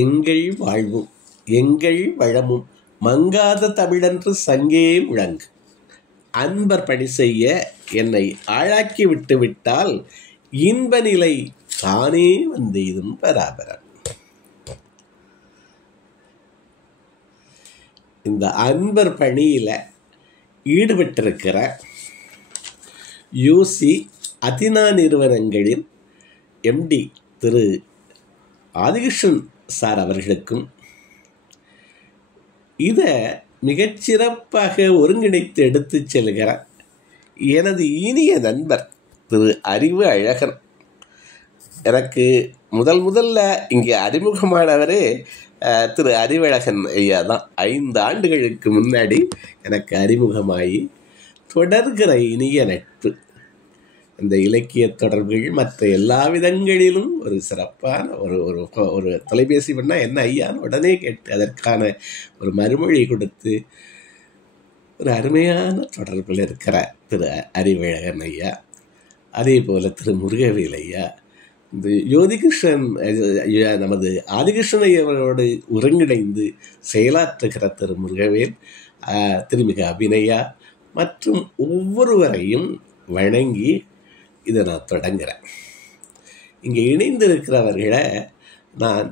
எங்கள் வாழ்வும் எங்கள் வளமும் மங்காத தமிழன்று சங்கே முழங்கு. அன்பர் பணி செய்ய என்னை ஆளாக்கி விட்டு விட்டால் இன்ப நிலை தானே வந்தெய்தும் பராபரம். இந்த அன்பர் பணியில் ஈடுபட்டிருக்கிற யூசி அதினா நிறுவனங்களின் எம்டி திரு ஆதிகிருஷ்ணன் சார் அவர்களுக்கும் இதை மிகச்சிறப்பாக ஒருங்கிணைத்து எடுத்து செல்கிற எனது இனிய நண்பர் திரு அறிவு அழகன், எனக்கு முதல்ல இங்கே அறிமுகமானவரே திரு அறிவழகன் ஐயா தான். 5 ஆண்டுகளுக்கு முன்னாடி எனக்கு அறிமுகமாகி தொடர்கிற இனிய நட்பு. இந்த இலக்கிய தொடர்புகள் மற்ற எல்லா விதங்களிலும் ஒரு சிறப்பான ஒரு தொலைபேசி பண்ணால் என்ன ஐயான்னு உடனே கேட்டு அதற்கான ஒரு மறுமொழி கொடுத்து ஒரு அருமையான தொடர்பில் இருக்கிற திரு அறிவழகன் ஐயா, அதே போல் திரு முருகவேல் ஐயா, இந்த யோதிகிருஷ்ணன் நமது ஆதிகிருஷ்ணன் ஐயவரோடு ஒருங்கிணைந்து செயலாற்றுகிற திரு முருகவேல், திருமிகு அபிநயா மற்றும் ஒவ்வொருவரையும் வணங்கி இதை நான் தொடங்குகிறேன். இங்கே இணைந்திருக்கிறவர்களை நான்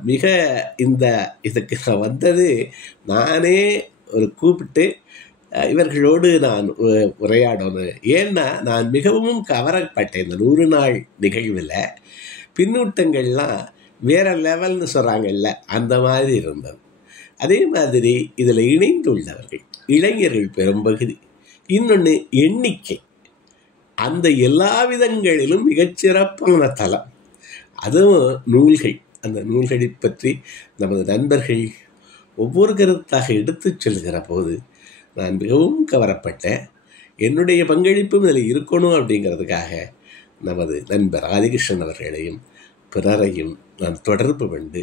இதுக்கு நான் வந்தது நானே ஒரு கூப்பிட்டு இவர்களோடு நான் உரையாடணும். ஏன்னா நான் மிகவும் கவரப்பட்டேன். இந்த 100 நாள் நிகழ்வில் பின்னூட்டங்கள்லாம் வேறு லெவல்னு சொல்கிறாங்கல்ல, அந்த மாதிரி இருந்தது. அதே மாதிரி இதில் இணைந்துள்ளவர்கள் இளைஞர்கள் பெரும்பகுதி, இன்னொன்று எண்ணிக்கை, அந்த எல்லா விதங்களிலும் மிகச்சிறப்பான தளம். அதுவும் நூல்கள், அந்த நூல்களை பற்றி நமது நண்பர்கள் ஒவ்வொரு கருத்தாக எடுத்து செல்கிற போது நான் மிகவும் கவரப்பட்டேன். என்னுடைய பங்களிப்பும் இதில் இருக்கணும் அப்படிங்கிறதுக்காக நமது நண்பர் ஆதிகிருஷ்ணன் அவர்களையும் பிறரையும் நான் தொடர்பு கொண்டு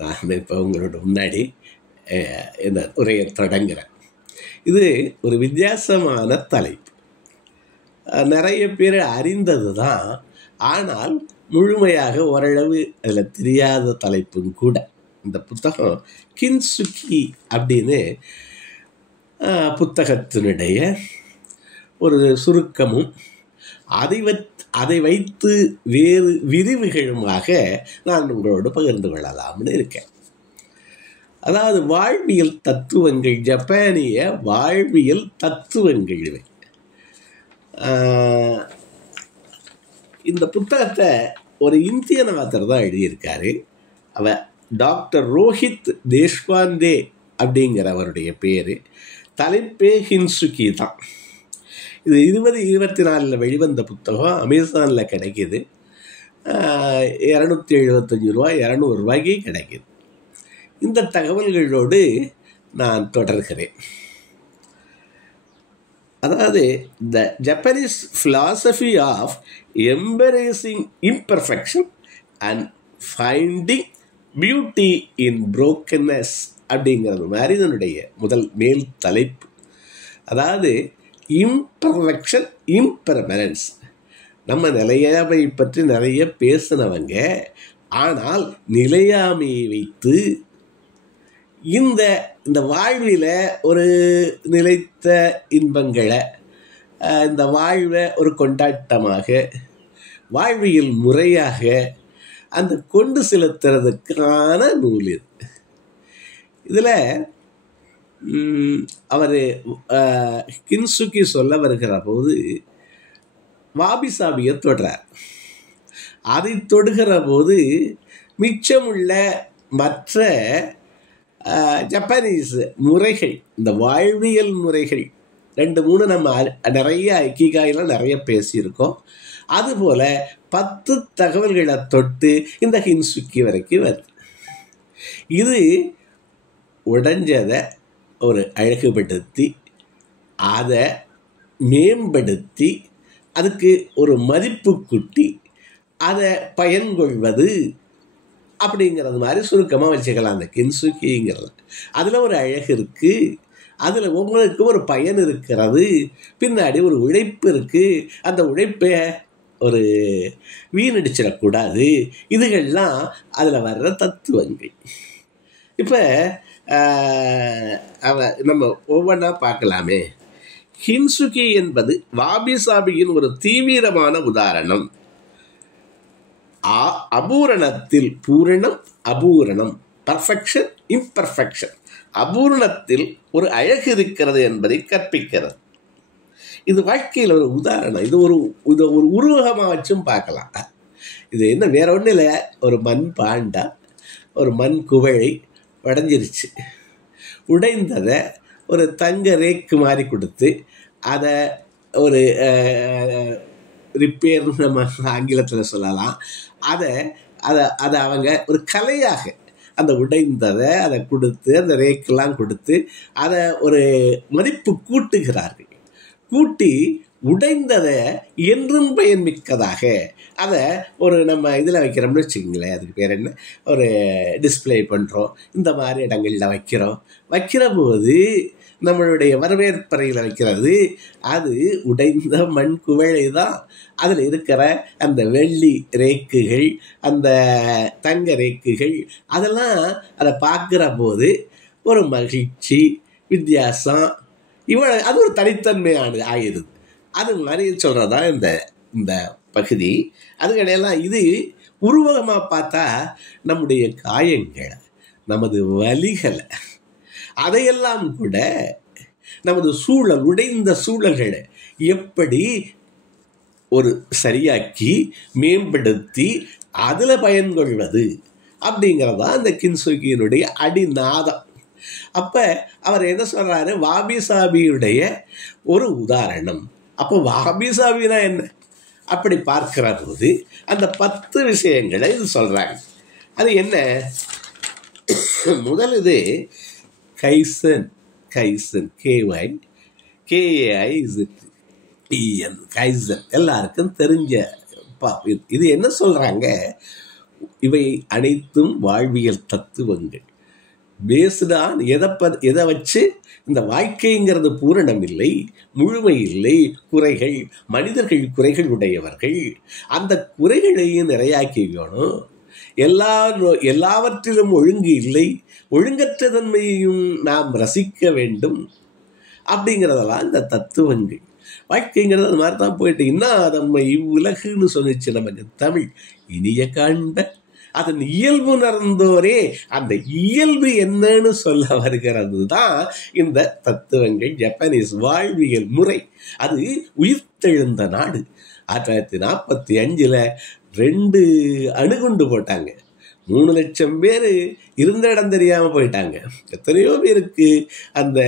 நான் இப்போ உங்களோட முன்னாடி இந்த உரையை தொடங்குகிறேன். இது ஒரு வித்தியாசமான தலைப்பு, நிறைய பேர் அறிந்தது தான், ஆனால் முழுமையாக ஓரளவு அதில் தெரியாத தலைப்பும் கூட. இந்த புத்தகம் கின்சுகி அப்படின்னு புத்தகத்தினுடைய ஒரு சுருக்கமும் அதை வைத்து வேறு விரிவுகளுமாக நான் உங்களோடு பகிர்ந்து கொள்ளலாம்னு இருக்கேன். அதாவது வாழ்வியல் தத்துவங்கள், ஜப்பானிய வாழ்வியல் தத்துவங்கள் இவை. இந்த புத்தகத்தை ஒரு இந்தியன் ஆத்தர் தான் எழுதியிருக்காரு. அவர் டாக்டர் ரோஹித் தேஷ்பாண்டே அப்படிங்கிறவருடைய பேர். தலைப்பே ஹின்சுகி தான். இது 2024 வெளிவந்த புத்தகம். அமேசானில் கிடைக்கிது. 275 ரூபா 200 ரூபாய்க்கு கிடைக்கிது. இந்த தகவல்களோடு நான் தொடர்கிறேன். அதாவது the Japanese philosophy of embracing imperfection and finding beauty in brokenness அப்படிங்கிறது மாதிரி இதனுடைய மேல் தலைப்பு. அதாவது இம்பர்ஃபெக்ஷன், இம்பர்மனன்ஸ். நம்ம நிலையாமை பற்றி நிறைய பேசினவங்க, ஆனால் நிலையாமையை வைத்து இந்த வாழ்வில் ஒரு நிலைத்த இன்பங்களை, இந்த வாழ்வை ஒரு கொண்டாட்டமாக, வாழ்வியல் முறையாக அந்த கொண்டு செலுத்துறதுக்கான நூல் இது. இதில் அவர் கின்சுகி சொல்ல வருகிற போது வாபிசாபியை தொடுறார். அதை தொடுகிற போது மிச்சமுள்ள மற்ற ஜப்பானீஸ் முறைகள், இந்த வாழ்வியல் முறைகள் 2-3 நம்ம நிறைய ஐக்கிகாயெல்லாம் நிறைய பேசியிருக்கோம். அதுபோல் 10 தகவல்களை தொட்டு இந்த ஹின்சுகி வரைக்கும் வருது. இது உடைஞ்சதை ஒரு அழகுபடுத்தி, அதை மேம்படுத்தி, அதுக்கு ஒரு மதிப்பு கூட்டி அதை பயன்கொள்வது அப்படிங்கிறது மாதிரி சுருக்கமாக வச்சுக்கலாம் அந்த கின்சுகிங்கிறது. அதில் ஒரு அழகு இருக்குது, அதில் உங்களுக்கு ஒரு பயன் இருக்கிறது, பின்னாடி ஒரு உழைப்பு இருக்குது, அந்த உழைப்பை ஒரு வீணடிச்சிடக்கூடாது. இதுகள்லாம் அதில் வர்ற தத்துவங்கள். இப்போ நம்ம ஒவ்வொன்றா பார்க்கலாமே. ஹின்சுகி என்பது வாபி சாபியின் ஒரு தீவிரமான உதாரணம். அபூரணத்தில் பூரணம், அபூரணம், பர்ஃபெக்ஷன், இம்பர்ஃபெக்ஷன், அபூரணத்தில் ஒரு அழகு இருக்கிறது என்பதை கற்பிக்கிறது. இது வாழ்க்கையில் ஒரு உதாரணம். இது ஒரு உருவகமாக வச்சும் பார்க்கலாம். இது என்ன, வேற ஒன்றும் இல்லை, ஒரு மண் பாண்டா, ஒரு மண் குவழை உடைஞ்சிருச்சு. உடைந்ததை ஒரு தங்க ரேக்கு மாதிரி கொடுத்து அதை ஒரு ரிப்பேர்னு நம்ம ஆங்கிலத்தில் சொல்லலாம். அதை அதை அதை அவங்க ஒரு கலையாக அந்த உடைந்ததை அதை கொடுத்து, அந்த ரேக்கெல்லாம் கொடுத்து அதை ஒரு மதிப்பு கூட்டுகிறார்கள். கூட்டி உடைந்ததை என்றும் பயன் மிக்கதாக அதை ஒரு நம்ம இதில் வைக்கிறோம்னு வச்சுக்கோங்களேன், அதுக்கு பேர் என்ன, ஒரு டிஸ்பிளே பண்ணுறோம், இந்த மாதிரி இடங்களில் வைக்கிற போது நம்மளுடைய வரவேற்பறையில் வைக்கிறது அது உடைந்த மண் குவளை தான். அதில் இருக்கிற அந்த வெள்ளி ரேக்குகள், அந்த தங்க ரேக்குகள், அதெல்லாம் அதை பார்க்குற போது ஒரு மகிழ்ச்சி, வித்தியாசம், அது ஒரு தனித்தன்மையானது ஆகிடுது. அது மாதிரி சொல்கிறதா இந்த பகுதி. அதுக்கடையெல்லாம் இது உருவகமாக பார்த்தா நம்முடைய காயங்களை, நமது வலிகளை, அதையெல்லாம் கூட நமது சூழல், உடைந்த சூழல்களை எப்படி ஒரு சரியாக்கி மேம்படுத்தி அதில் பயன்கொள்வது அப்படிங்கிறதா இந்த கின்சுகியினுடைய அடிநாதம். அப்போ அவர் என்ன சொல்கிறாரு, வாபி சாபியுடைய ஒரு உதாரணம். அப்போ வாபி சாபினா என்ன அப்படி பார்க்கிற போது அந்த 10 விஷயங்களை இது சொல்கிறாங்க. அது என்ன? முதல் இது கைசன், KAIZEN, கைசன், எல்லாருக்கும் தெரிஞ்ச. இது என்ன சொல்கிறாங்க, இவை அனைத்தும் வாழ்வியல் தத்துவங்கள். பேஸ்டான் எதை வச்சு இந்த வாழ்க்கைங்கிறது பூரணம் இல்லை, முழுமை இல்லை, குறைகள், மனிதர்கள் குறைகள் உடையவர்கள். அந்த குறைகளையும் நிறையாக்கிக்கணும். எல்லாவற்றிலும் ஒழுங்கு இல்லை, ஒழுங்கற்ற தன்மையையும் நாம் ரசிக்க வேண்டும் அப்படிங்கிறதெல்லாம் இந்த தத்துவங்கள். வாழ்க்கைங்கிறது அது மாதிரி தான் போயிட்டு. இன்னாதம்மை இவ்வுலகுன்னு சொன்னிச்சு நமக்கு தமிழ். இனிய காண்ப அதன் இயல்பு உணர்ந்தோரே, அந்த இயல்பு என்னன்னு சொல்ல வருகிறது தான் இந்த தத்துவங்கள். ஜப்பானீஸ் வாழ்வியல் முறை அது உயிர்த்தெழுந்த நாடு. 1945 2 அணுகுண்டு போட்டாங்க. 3 லட்சம் பேர் இருந்த இடம் தெரியாமல் போயிட்டாங்க. எத்தனையோ பேருக்கு அந்த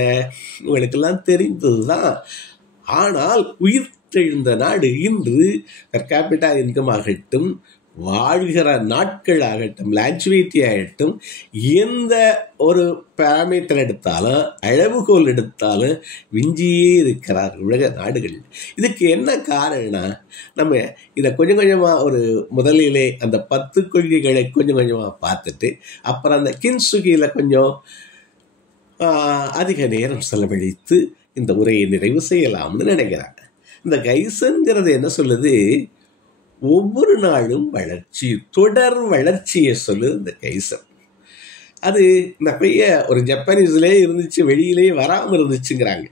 உங்களுக்கெல்லாம் தெரிந்தது தான். ஆனால் உயிர்த்தெழுந்த நாடு இன்று பெர் கேபிட்டா இன்கம் ஆகட்டும், வாழ்கிற நாட்கள் ஆகட்டும், லாங்குவேஜ் ஆகட்டும், எந்த ஒரு பேராமீட்டர் எடுத்தாலும், அளவுகோல் எடுத்தாலும் விஞ்சியே இருக்கிறார் உலக நாடுகள். இதுக்கு என்ன காரணம்னா, நம்ம இதை கொஞ்சம் கொஞ்சமாக ஒரு முதலிலே அந்த 10 கொள்கைகளை கொஞ்சம் கொஞ்சமாக பார்த்துட்டு அப்புறம் அந்த கின்சுகியில் கொஞ்சம் அதிக நேரம் செலவழித்து இந்த உரையை நிறைவு செய்யலாம்னு நினைக்கிறாங்க. இந்த கைசன்கிறது என்ன சொல்லுது, ஒவ்வொரு நாளும் வளர்ச்சி, தொடர் வளர்ச்சியை சொல்லுது இந்த கைசன். அது நிறைய ஒரு ஜப்பானீஸ்லேயே இருந்துச்சு, வெளியிலேயே வராமல் இருந்துச்சுங்கிறாங்க.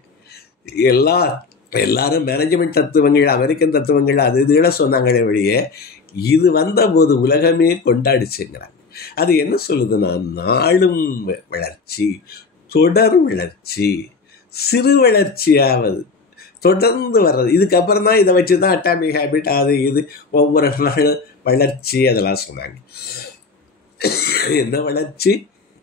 எல்லாரும் மேனேஜ்மெண்ட் தத்துவங்கள், அமெரிக்கன் தத்துவங்கள், அது இதெல்லாம் சொன்னாங்களே வழியே, இது வந்தபோது உலகமே கொண்டாடிச்சுங்கிறாங்க. அது என்ன சொல்லுதுன்னா, நாளும் வளர்ச்சி, தொடர் வளர்ச்சி, சிறு வளர்ச்சியாவது தொடர்ந்து வர்றது. இதுக்கப்புறம் தான் இதை வச்சு தான் அட்டாமிக் ஹேபிட், அது இது ஒவ்வொரு நாளும் வளர்ச்சி அதெல்லாம் சொன்னாங்க. என்ன வளர்ச்சி?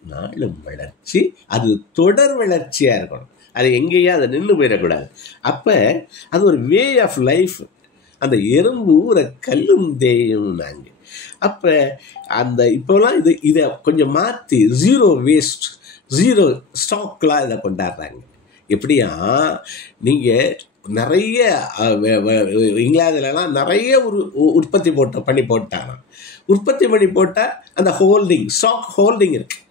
நாளும் வளர்ச்சி, அது தொடர் வளர்ச்சியாக இருக்கணும். அது எங்கேயும் அதை நின்று போயிடக்கூடாது. அப்போ அது ஒரு வே ஆஃப் லைஃப். அந்த எறும்பு ஊரை கல்லும் தேயும் நாங்கள். அப்போ அந்த இப்போலாம் இதை கொஞ்சம் மாற்றி ஜீரோ வேஸ்ட், ஜீரோ ஸ்டாக்லாம் இதை கொண்டாடுறாங்க. எப்படியா, நீங்கள் நிறைய இங்கிலாந்துலலாம் நிறைய உற்பத்தி பண்ணி போட்டாங்க. உற்பத்தி பண்ணி போட்டால் அந்த ஹோல்டிங், ஸ்டாக் ஹோல்டிங் இருக்குது.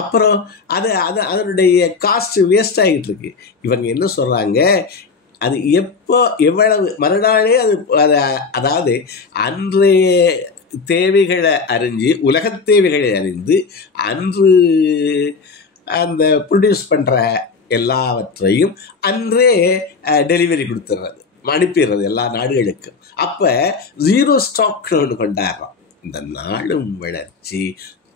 அப்புறம் அதனுடைய காஸ்ட் வேஸ்ட் ஆகிட்டு இருக்கு. இவங்க என்ன சொல்கிறாங்க, அது எப்போ எவ்வளவு மறுநாளே அது அதாவது அன்றைய தேவைகளை அறிஞ்சு, உலகத் தேவைகளை அறிந்து அன்று அந்த ப்ரொடியூஸ் பண்ணுற எல்லாவற்றையும் அன்றே டெலிவரி கொடுத்துடுறது, அனுப்பிடுறது எல்லா நாடுகளுக்கும். அப்போ ஜீரோ ஸ்டாக்னு ஒன்று கொண்டாடுறோம். இந்த நாடும் வளர்ச்சி,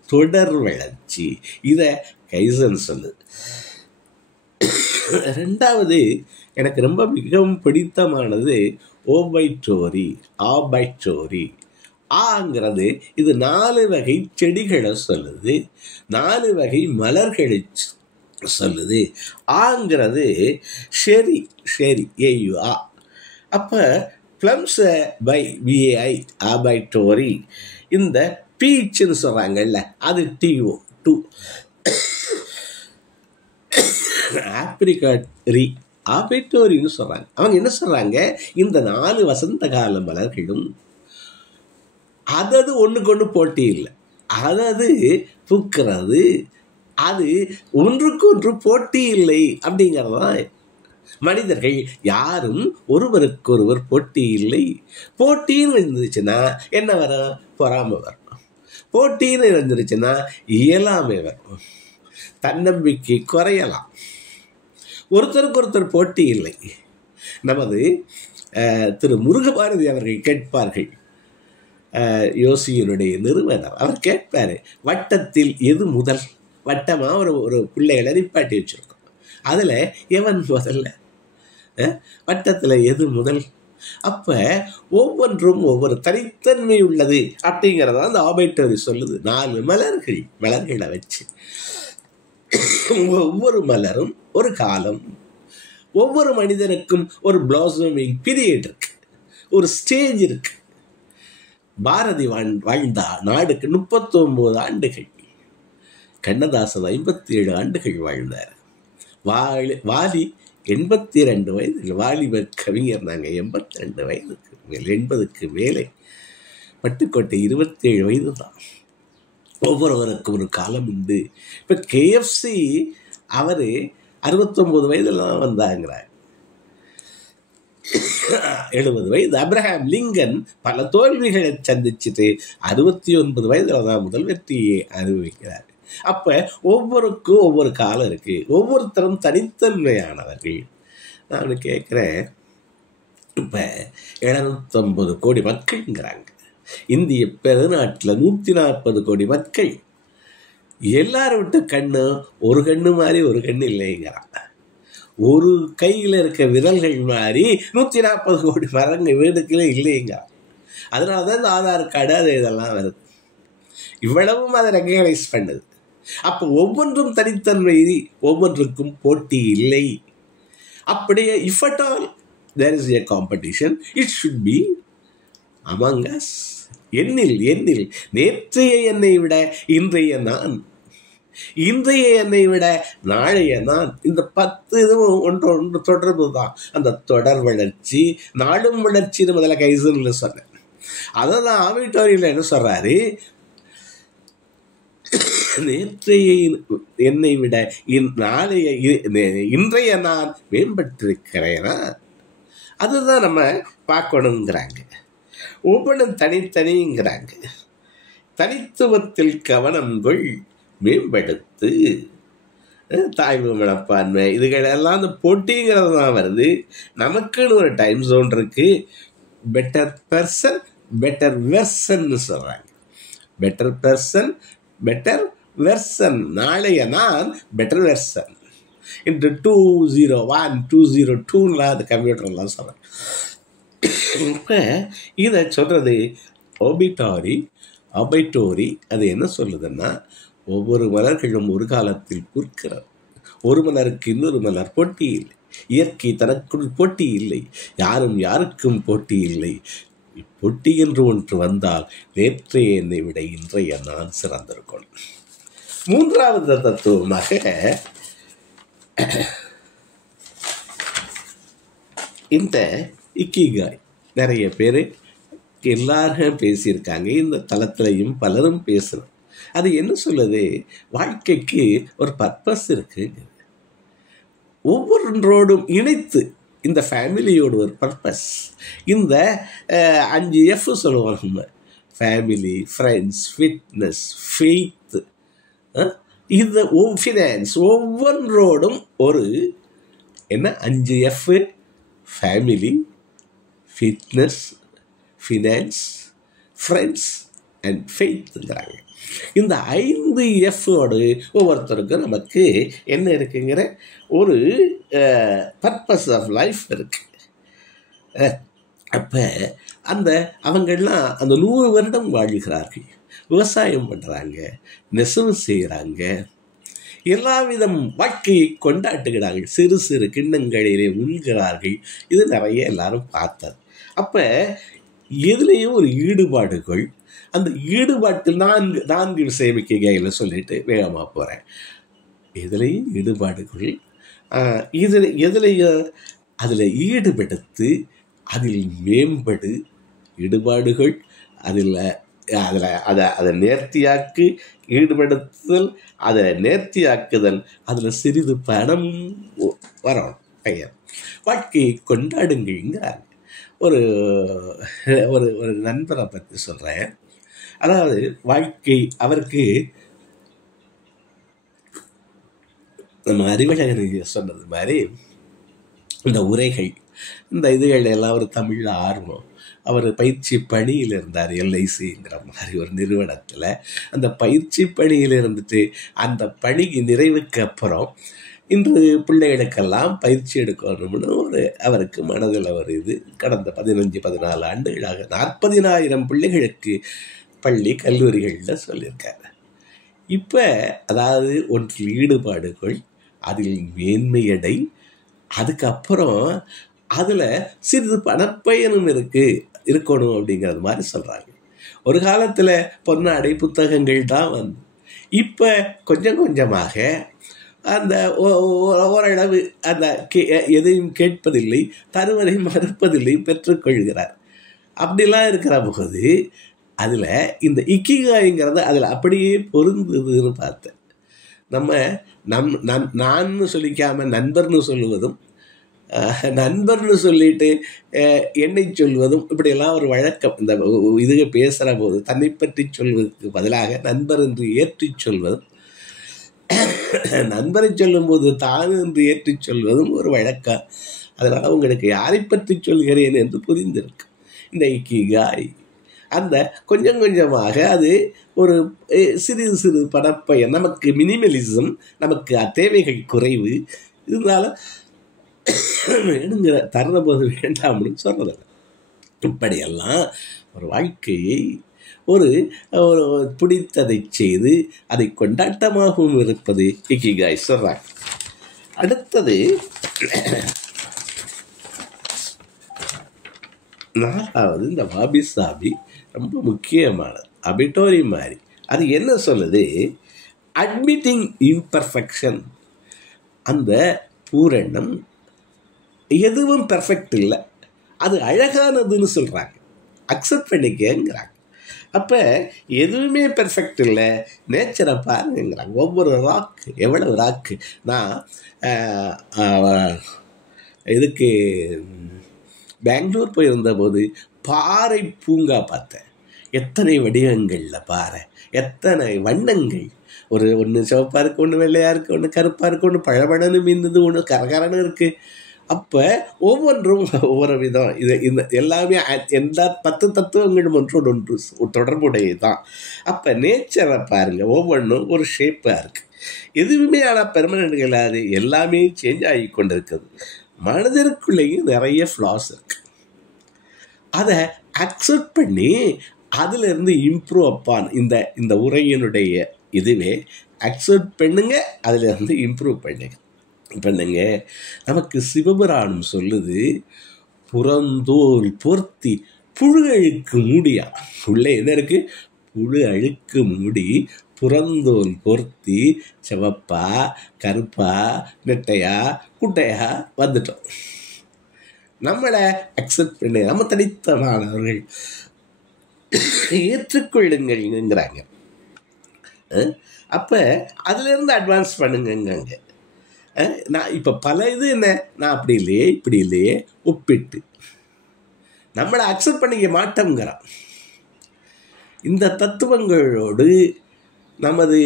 தொடர் வளர்ச்சி, இதை கைசன் சொல்லுது. ரெண்டாவது எனக்கு ரொம்ப மிகவும் பிடித்தமானது ஓபைட்டோரி, ஆபைட்டோரி. ஆங்கிறது இது 4 வகை செடிகளை சொல்லுது, 4 வகை மலர்களை சொல்லுது. ஆங்கிறது ஷெரி, ஷெரி ஏயுஆ. அப்போ ப்ளம்ஸ் பை விஏஐ, ஆபைட்டோரி. இந்த பீச்சுன்னு சொல்கிறாங்கல்ல, அது டிஓ டூ. ஆப்ரிகாட் ரி, ஆபைட்டோரின்னு சொல்கிறாங்க. அவங்க என்ன சொல்கிறாங்க, இந்த 4 வசந்த கால மலர்களும் அதது ஒன்றுக்கு ஒன்று போட்டி இல்லை, அதது பூக்கிறது, அது ஒன்றுக்கு ஒன்று போட்டி இல்லை அப்படிங்கிறதான். மனிதர்கள் யாரும் ஒருவருக்கொருவர் போட்டி இல்லை. போட்டின்னு இருந்துச்சுன்னா என்ன வரும்? பொறாமை வரும். போட்டின்னு இருந்துருச்சுன்னா இயலாமை வரும், தன்னம்பிக்கை குறையலாம். ஒருத்தருக்கு ஒருத்தர் போட்டி இல்லை. நமது திரு முருகபாரதி அவர்கள் கேட்பார்கள், யோசியினுடைய நிறுவனர், அவர் கேட்பார், வட்டத்தில் எது முதல்? வட்டமாக ஒரு பிள்ளைகளை நிப்பாட்டி வச்சுருக்கோம், அதில் எவன் முதல்ல? வட்டத்தில் எது முதல்? அப்போ ஒவ்வொன்றும் ஒவ்வொரு தனித்தன்மை உள்ளது அப்படிங்கிறத அந்த ஆபைட்டோரி சொல்லுது. 4 மலர்களை வச்சு ஒவ்வொரு மலரும் ஒரு காலம், ஒவ்வொரு மனிதனுக்கும் ஒரு பிளாசமிங் பீரியட் இருக்கு, ஒரு ஸ்டேஜ் இருக்கு. பாரதி வாழ்ந்த நாடுக்கு 39 ஆண்டுகள், கண்ணதாசன் 57 ஆண்டுகள் வாழ்ந்தார். வாலி 82 வயது, வாலிபர் கவிஞர் நாங்கள் 82 வயதுக்கு மேல், 80க்கு மேலே. பட்டுக்கோட்டை 27 வயது தான். ஒவ்வொருவருக்கும் ஒரு காலம் உண்டு. இப்போ கேஎஃப்சி அவர் 69 வயதில் தான் வந்தாங்கிறார். 70 வயது அப்ரஹாம் லிங்கன் பல தோல்விகளை சந்திச்சுட்டு 69 வயதில் தான் முதல் வெற்றியை அனுபவிக்கிறார். அப்போ ஒவ்வொருக்கும் ஒவ்வொரு காலம் இருக்குது, ஒவ்வொருத்தரும் தனித்தன்மையானவர்கள். நான் கேட்குறேன், இப்போ 750 கோடி மக்கள்ங்கிறாங்க இந்திய பெருநாட்டில், 140 கோடி மக்கள். எல்லாரும் விட்டு கண்ணு ஒரு கண்ணு மாதிரி ஒரு கண்ணு இல்லைங்கிறாங்க. ஒரு கையில் இருக்க விரல்கள் மாதிரி 140 கோடி வீடுகளே இல்லைங்க. அதனால தான் இந்த ஆதார் கார்டு அது இதெல்லாம் வருது. இவ்வளவும் அதை ரெகனைஸ் பண்ணுது. அப்போ ஒவ்வொன்றும் தனித்தன்மை, ஒவ்வொன்றுக்கும் போட்டி இல்லை. அப்படியே if at all there is a competition, it should be among us. எண்ணில் நேற்றைய என்னை விட இன்றைய நான், இன்றைய என்னை விட நாளைய நான். இந்த 10 இதுவும் ஒன்று தொடர்பு தான். அந்த தொடர் வளர்ச்சி, நாடும் வளர்ச்சின்னு முதல்ல கைசன்ல சொன்னேன். அதை தான் ஆபைட்டோரியில் என்ன சொல்றாரு, நேற்றைய என்னை விட நாளைய இன்றைய நான் மேம்பட்டிருக்கிறேனா, அதுதான் நம்ம பார்க்கணுங்கிறாங்க. ஒவ்வொன்றும் தனித்தனிங்கிறாங்க. தனித்துவத்தில் கவனம் கொள், மேம்படுத்து, தாய்வு மனப்பான்மை, இதுகளெல்லாம் அந்த போட்டிங்கிறது தான் வருது. நமக்குன்னு ஒரு டைம் ஜோன் இருக்கு. பெட்டர் பர்சன், பெட்டர் வெர்சன்னு சொல்றாங்க. Better person, better version. நாளைய நான் பெட்டர் வெர்சன் இன்று 201 202 அது கம்ப்யூட்டர்லாம் சொல்கிறேன். இப்போ இதை சொல்கிறது ஆபைட்டோரி. அது என்ன சொல்லுதுன்னா, ஒவ்வொரு மலர்களும் ஒரு காலத்தில் பூக்கிறது. ஒரு மலருக்கு இன்னொரு மலர் போட்டி இல்லை. இயற்கை தனக்குள் போட்டி இல்லை. யாரும் யாருக்கும் போட்டி இல்லை. போட்டி என்று ஒன்று வந்தால் நேற்றைய என்னை விட இன்றைய நான் சிறந்திருக்கணும். மூன்றாவது தத்துவமாக இந்த இக்கிகாய் நிறைய பேர் எல்லாரும் பேசியிருக்காங்க. இந்த தளத்திலையும் பலரும் பேசணும். அது என்ன சொல்லுது, வாழ்க்கைக்கு ஒரு பர்பஸ் இருக்கு. ஒவ்வொன்றோடும் இணைத்து இந்த ஃபேமிலியோட ஒரு பர்பஸ். இந்த 5F சொல்லுவோம் நம்ம, ஃபேமிலி, ஃப்ரெண்ட்ஸ், ஃபிட்னஸ், ஃபெய்த், இது ஃபினான்ஸ், ஒவ்வொன்றோடும் ஒரு என்ன 5F: family, fitness, finance, friends and ஃபெய்த்துங்கிறாங்க. இந்த 5Fோடு ஒவ்வொருத்தருக்கும் நமக்கு என்ன இருக்குங்கிற ஒரு பர்பஸ் ஆஃப் லைஃப் இருக்கு. அப்போ அவங்கெல்லாம் அந்த 100 வருடம் வாழ்கிறார்கள், விவசாயம் பண்ணுறாங்க, நெசவு செய்கிறாங்க, எல்லா விதம் வாழ்க்கையை கொண்டாட்டுகிறார்கள், சிறு சிறு கிண்ணங்களிலே உண்கிறார்கள். இது நிறைய எல்லாரும் பார்த்தது. அப்போ எதுலேயும் ஒரு ஈடுபாடுகள், அந்த ஈடுபாட்டில் 4 சேமிக்கைகளை சொல்லிட்டு வேகமாக போகிறேன். எதுலேயும் ஈடுபாடுகள், எதுலையும் அதில் ஈடுபடுத்து, அதில் மேம்படு, ஈடுபாடுகள், அதை நேர்த்தியாக்கு, ஈடுபடுத்துதல், அதை நேர்த்தியாக்குதல், அதில் சிறிது பணம் வரணும். பெயர் வாழ்க்கையை கொண்டாடுங்கிறாங்க. ஒரு ஒரு ஒரு நண்பரை பற்றி சொல்கிறேன். அதாவது வாழ்க்கை அவருக்கு நம்ம அறிவழகன் சொன்னது மாதிரி இந்த உரைகள், இந்த இதுகள் எல்லாம் ஒரு தமிழில் ஆர்வம். அவர் பயிற்சி பணியில் இருந்தார், LICங்கிற மாதிரி ஒரு நிறுவனத்தில். அந்த பயிற்சி பணியில் இருந்துட்டு அந்த பணி நிறைவுக்கு அப்புறம் இன்று பிள்ளைகளுக்கெல்லாம் பயிற்சி எடுக்கணும்னு அவருக்கு மனதில் இது கடந்த 15-14 ஆண்டுகளாக 40,000 பிள்ளைகளுக்கு பள்ளி கல்லூரிகளில் சொல்லியிருக்காரு. இப்போ அதாவது ஒன்றில் ஈடுபாடுகள், அதில் மேன்மையடை, அதுக்கப்புறம் அதில் சிறிது பணப்பயனும் இருக்கணும் அப்படிங்கிறது மாதிரி சொல்கிறாங்க. ஒரு காலத்தில் பொன்னாடை புத்தகங்கள் தான் வந்து, இப்போ கொஞ்சம் கொஞ்சமாக அந்த ஓரளவு அந்த எதையும் கேட்பதில்லை, தருவதை மறுப்பதில்லை, பெற்றுக்கொள்கிறார். அப்படிலாம் இருக்கிற போது அதில் இந்த இக்கிகாய்ங்கிறத அதில் அப்படியே பொருந்துதுன்னு பார்த்தேன். நான் சொல்லிக்காமல் நண்பர்னு சொல்லுவதும், நண்பர்னு சொல்லிட்டு என்னை சொல்வதும், இப்படியெல்லாம் ஒரு வழக்கம். இந்த இதுக பேசுகிற போது தன்னை பற்றி சொல்வதற்கு பதிலாக நண்பர் என்று ஏற்றி சொல்வதும், நண்பரை சொல்லும்போது தான் என்று ஏற்றி சொல்வதும் ஒரு வழக்கம். அதனால் உங்களுக்கு யாரை பற்றி சொல்கிறேன் என்று புரிந்திருக்கு. இந்த இக்கிகாய் அந்த கொஞ்சம் கொஞ்சமாக அது ஒரு சிறிது சிறு பணப்பயன், நமக்கு மினிமலிசம், நமக்கு தேவைகள் குறைவு, இருந்தாலும் வேணுங்கிற தர்ற போது வேண்டாம்னு சொல்றதில்லை. இப்படியெல்லாம் ஒரு வாழ்க்கையை ஒரு பிடித்ததை செய்து அதை கொண்டாட்டமாகவும் இருப்பது இக்கிகாய் சொல்றாங்க. அடுத்தது 4வது இந்த வாபி சாபி, ரொம்ப முக்கியமானது, அபிட்டோரி மாதிரி. அது என்ன சொல்லுது? Admitting imperfection. அந்த பூரணம் எதுவும் பெர்ஃபெக்ட் இல்லை, அது அழகானதுன்னு சொல்கிறாங்க, அக்செப்ட் பண்ணிக்கங்கிறாங்க. அப்போ எதுவுமே பெர்ஃபெக்ட் இல்லை, நேச்சரை பாருங்கிறாங்க. ஒவ்வொரு ராக்கு, எவ்வளவு ராக்கு. நான் இதுக்கு பெங்களூர் போயிருந்தபோது பாறை பூங்கா பார்த்தேன். எத்தனை வடிவங்களில் பாறை, எத்தனை வண்ணங்கள். ஒன்று சிவப்பாக இருக்குது, ஒன்று வெள்ளையாக இருக்குது, ஒன்று கருப்பாக இருக்குது, ஒன்று பழபழன்னு மீந்தது, ஒன்று கரகரன்னு இருக்குது. அப்போ ஒவ்வொன்றும் ஒவ்வொரு விதம். இந்த எல்லாமே எல்லா 10 தத்துவங்களும் ஒன்று தொடர்புடையது தான். அப்போ நேச்சரை பாருங்கள், ஒவ்வொன்றும் ஒரு ஷேப்பாக இருக்குது. எதுவுமே ஆனால் பெர்மனண்ட் இல்லாது, எல்லாமே சேஞ்ச் ஆகி கொண்டு இருக்குது. மனதிற்குள்ளேயும் நிறைய ஃப்ளாஸ் இருக்குது. அதை அக்செப்ட் பண்ணி அதிலிருந்து இம்ப்ரூவ் அப்பான் இந்த உரையினுடைய இதுவே அக்செப்ட் பண்ணுங்க, அதிலிருந்து இம்ப்ரூவ் பண்ணுங்க. நமக்கு சிவபுராணம் சொல்லுது, புறந்தோல் போர்த்தி புழு அழுக்கு மூடியா. உள்ளே என்ன இருக்கு? புழு அழுக்கு மூடி, புறந்தோல் பொருத்தி சிவப்பா கருப்பா நெட்டையா குட்டையா வந்துட்டோம். நம்மளை அக்செப்ட் பண்ணி நம்ம தனித்தமானவர்கள் ஏற்றுக்கொள்ளுங்கிறாங்க. அப்போ அதுலேருந்து அட்வான்ஸ் பண்ணுங்க. நான் இப்போ பல இது என்ன, நான் அப்படி இல்லையே இப்படி இல்லையே ஒப்பிட்டு நம்மளை அக்செப்ட் பண்ணிக்க மாட்டோங்கிறான். இந்த தத்துவங்களோடு நமது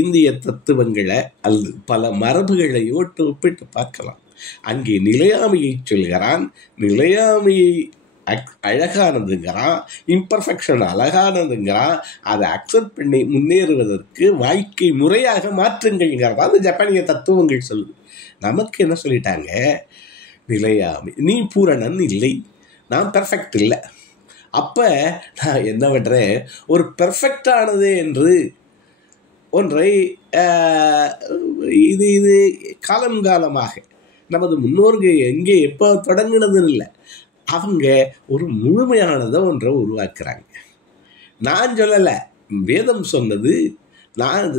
இந்திய தத்துவங்களை அல்லது பல மரபுகளை ஒப்பிட்டு பார்க்கலாம். அங்கே நிலையாமையை சொல்கிறான், நிலையாமையை அழகானதுங்கிறான், இம்பர்ஃபெக்ஷன் அழகானதுங்கிறான். அதை அக்செப்ட் பண்ணி முன்னேறுவதற்கு வாழ்க்கை முறையாக மாற்றுங்கள்ங்கிறதா அந்த ஜப்பானிய தத்துவங்கள் சொல்லுது. நமக்கு என்ன சொல்லிட்டாங்க, நிலையாமை, நீ பூரணன் இல்லை, நான் பெர்ஃபெக்ட் இல்லை. அப்போ நான் என்ன பண்ணுறேன், ஒரு பெர்ஃபெக்டானது என்று ஒன்றை இது காலங்காலமாக நமது முன்னோர்கள் எங்கே எப்போ தொடங்கினதுன்னு இல்லை, அவங்க ஒரு முழுமையானதை ஒன்றை உருவாக்குறாங்க. நான் சொல்லலை, வேதம் சொன்னது,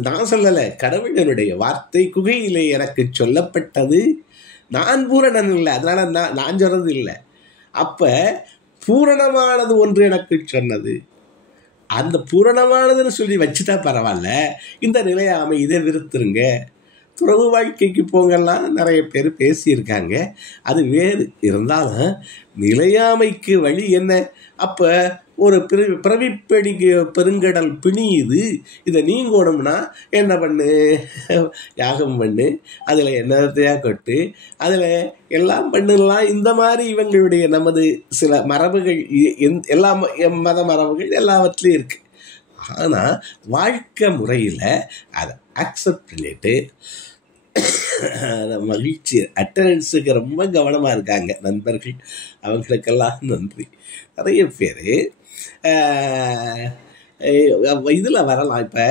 நான் சொல்லலை, கடவுளனுடைய வார்த்தை குகையிலே எனக்கு சொல்லப்பட்டது. நான் பூரணன் இல்லை, அதனால் நான் சொல்கிறது இல்லை. அப்போ பூரணமானது ஒன்று எனக்கு சொன்னது, அந்த பூரணமானதுன்னு சொல்லி வச்சுட்டா பரவாயில்ல. இந்த நிலையாமை இதை விருத்துருங்க, துறவு வாழ்க்கைக்கு போங்கலாம் நிறைய பேர் பேசியிருக்காங்க. அது வேறு இருந்தாலும் நிலையாமைக்கு வழி என்ன? அப்போ ஒரு பிறவிப்படிக்கு பெருங்கடல் பிணியுது, இதை நீங்கணும்னா என்ன பண்ணு, யாகம் பண்ணு, அதில் என்னத்தையா கொட்டு, அதில் எல்லாம் பண்ணலாம். இந்த மாதிரி இவங்களுடைய நமது சில மரபுகள், எல்லா மத மரபுகள் எல்லாவற்றிலையும் இருக்குது. ஆனால் வாழ்க்கை முறையில் அதை அக்செப்ட் பண்ணிட்டு மகிழ்ச்சி, அட்டண்டன்ஸுக்கு ரொம்ப கவனமாக இருக்காங்க நண்பர்கள், அவங்களுக்கெல்லாம் நன்றி. நிறைய பேர் இதில் வரலாம். இப்போ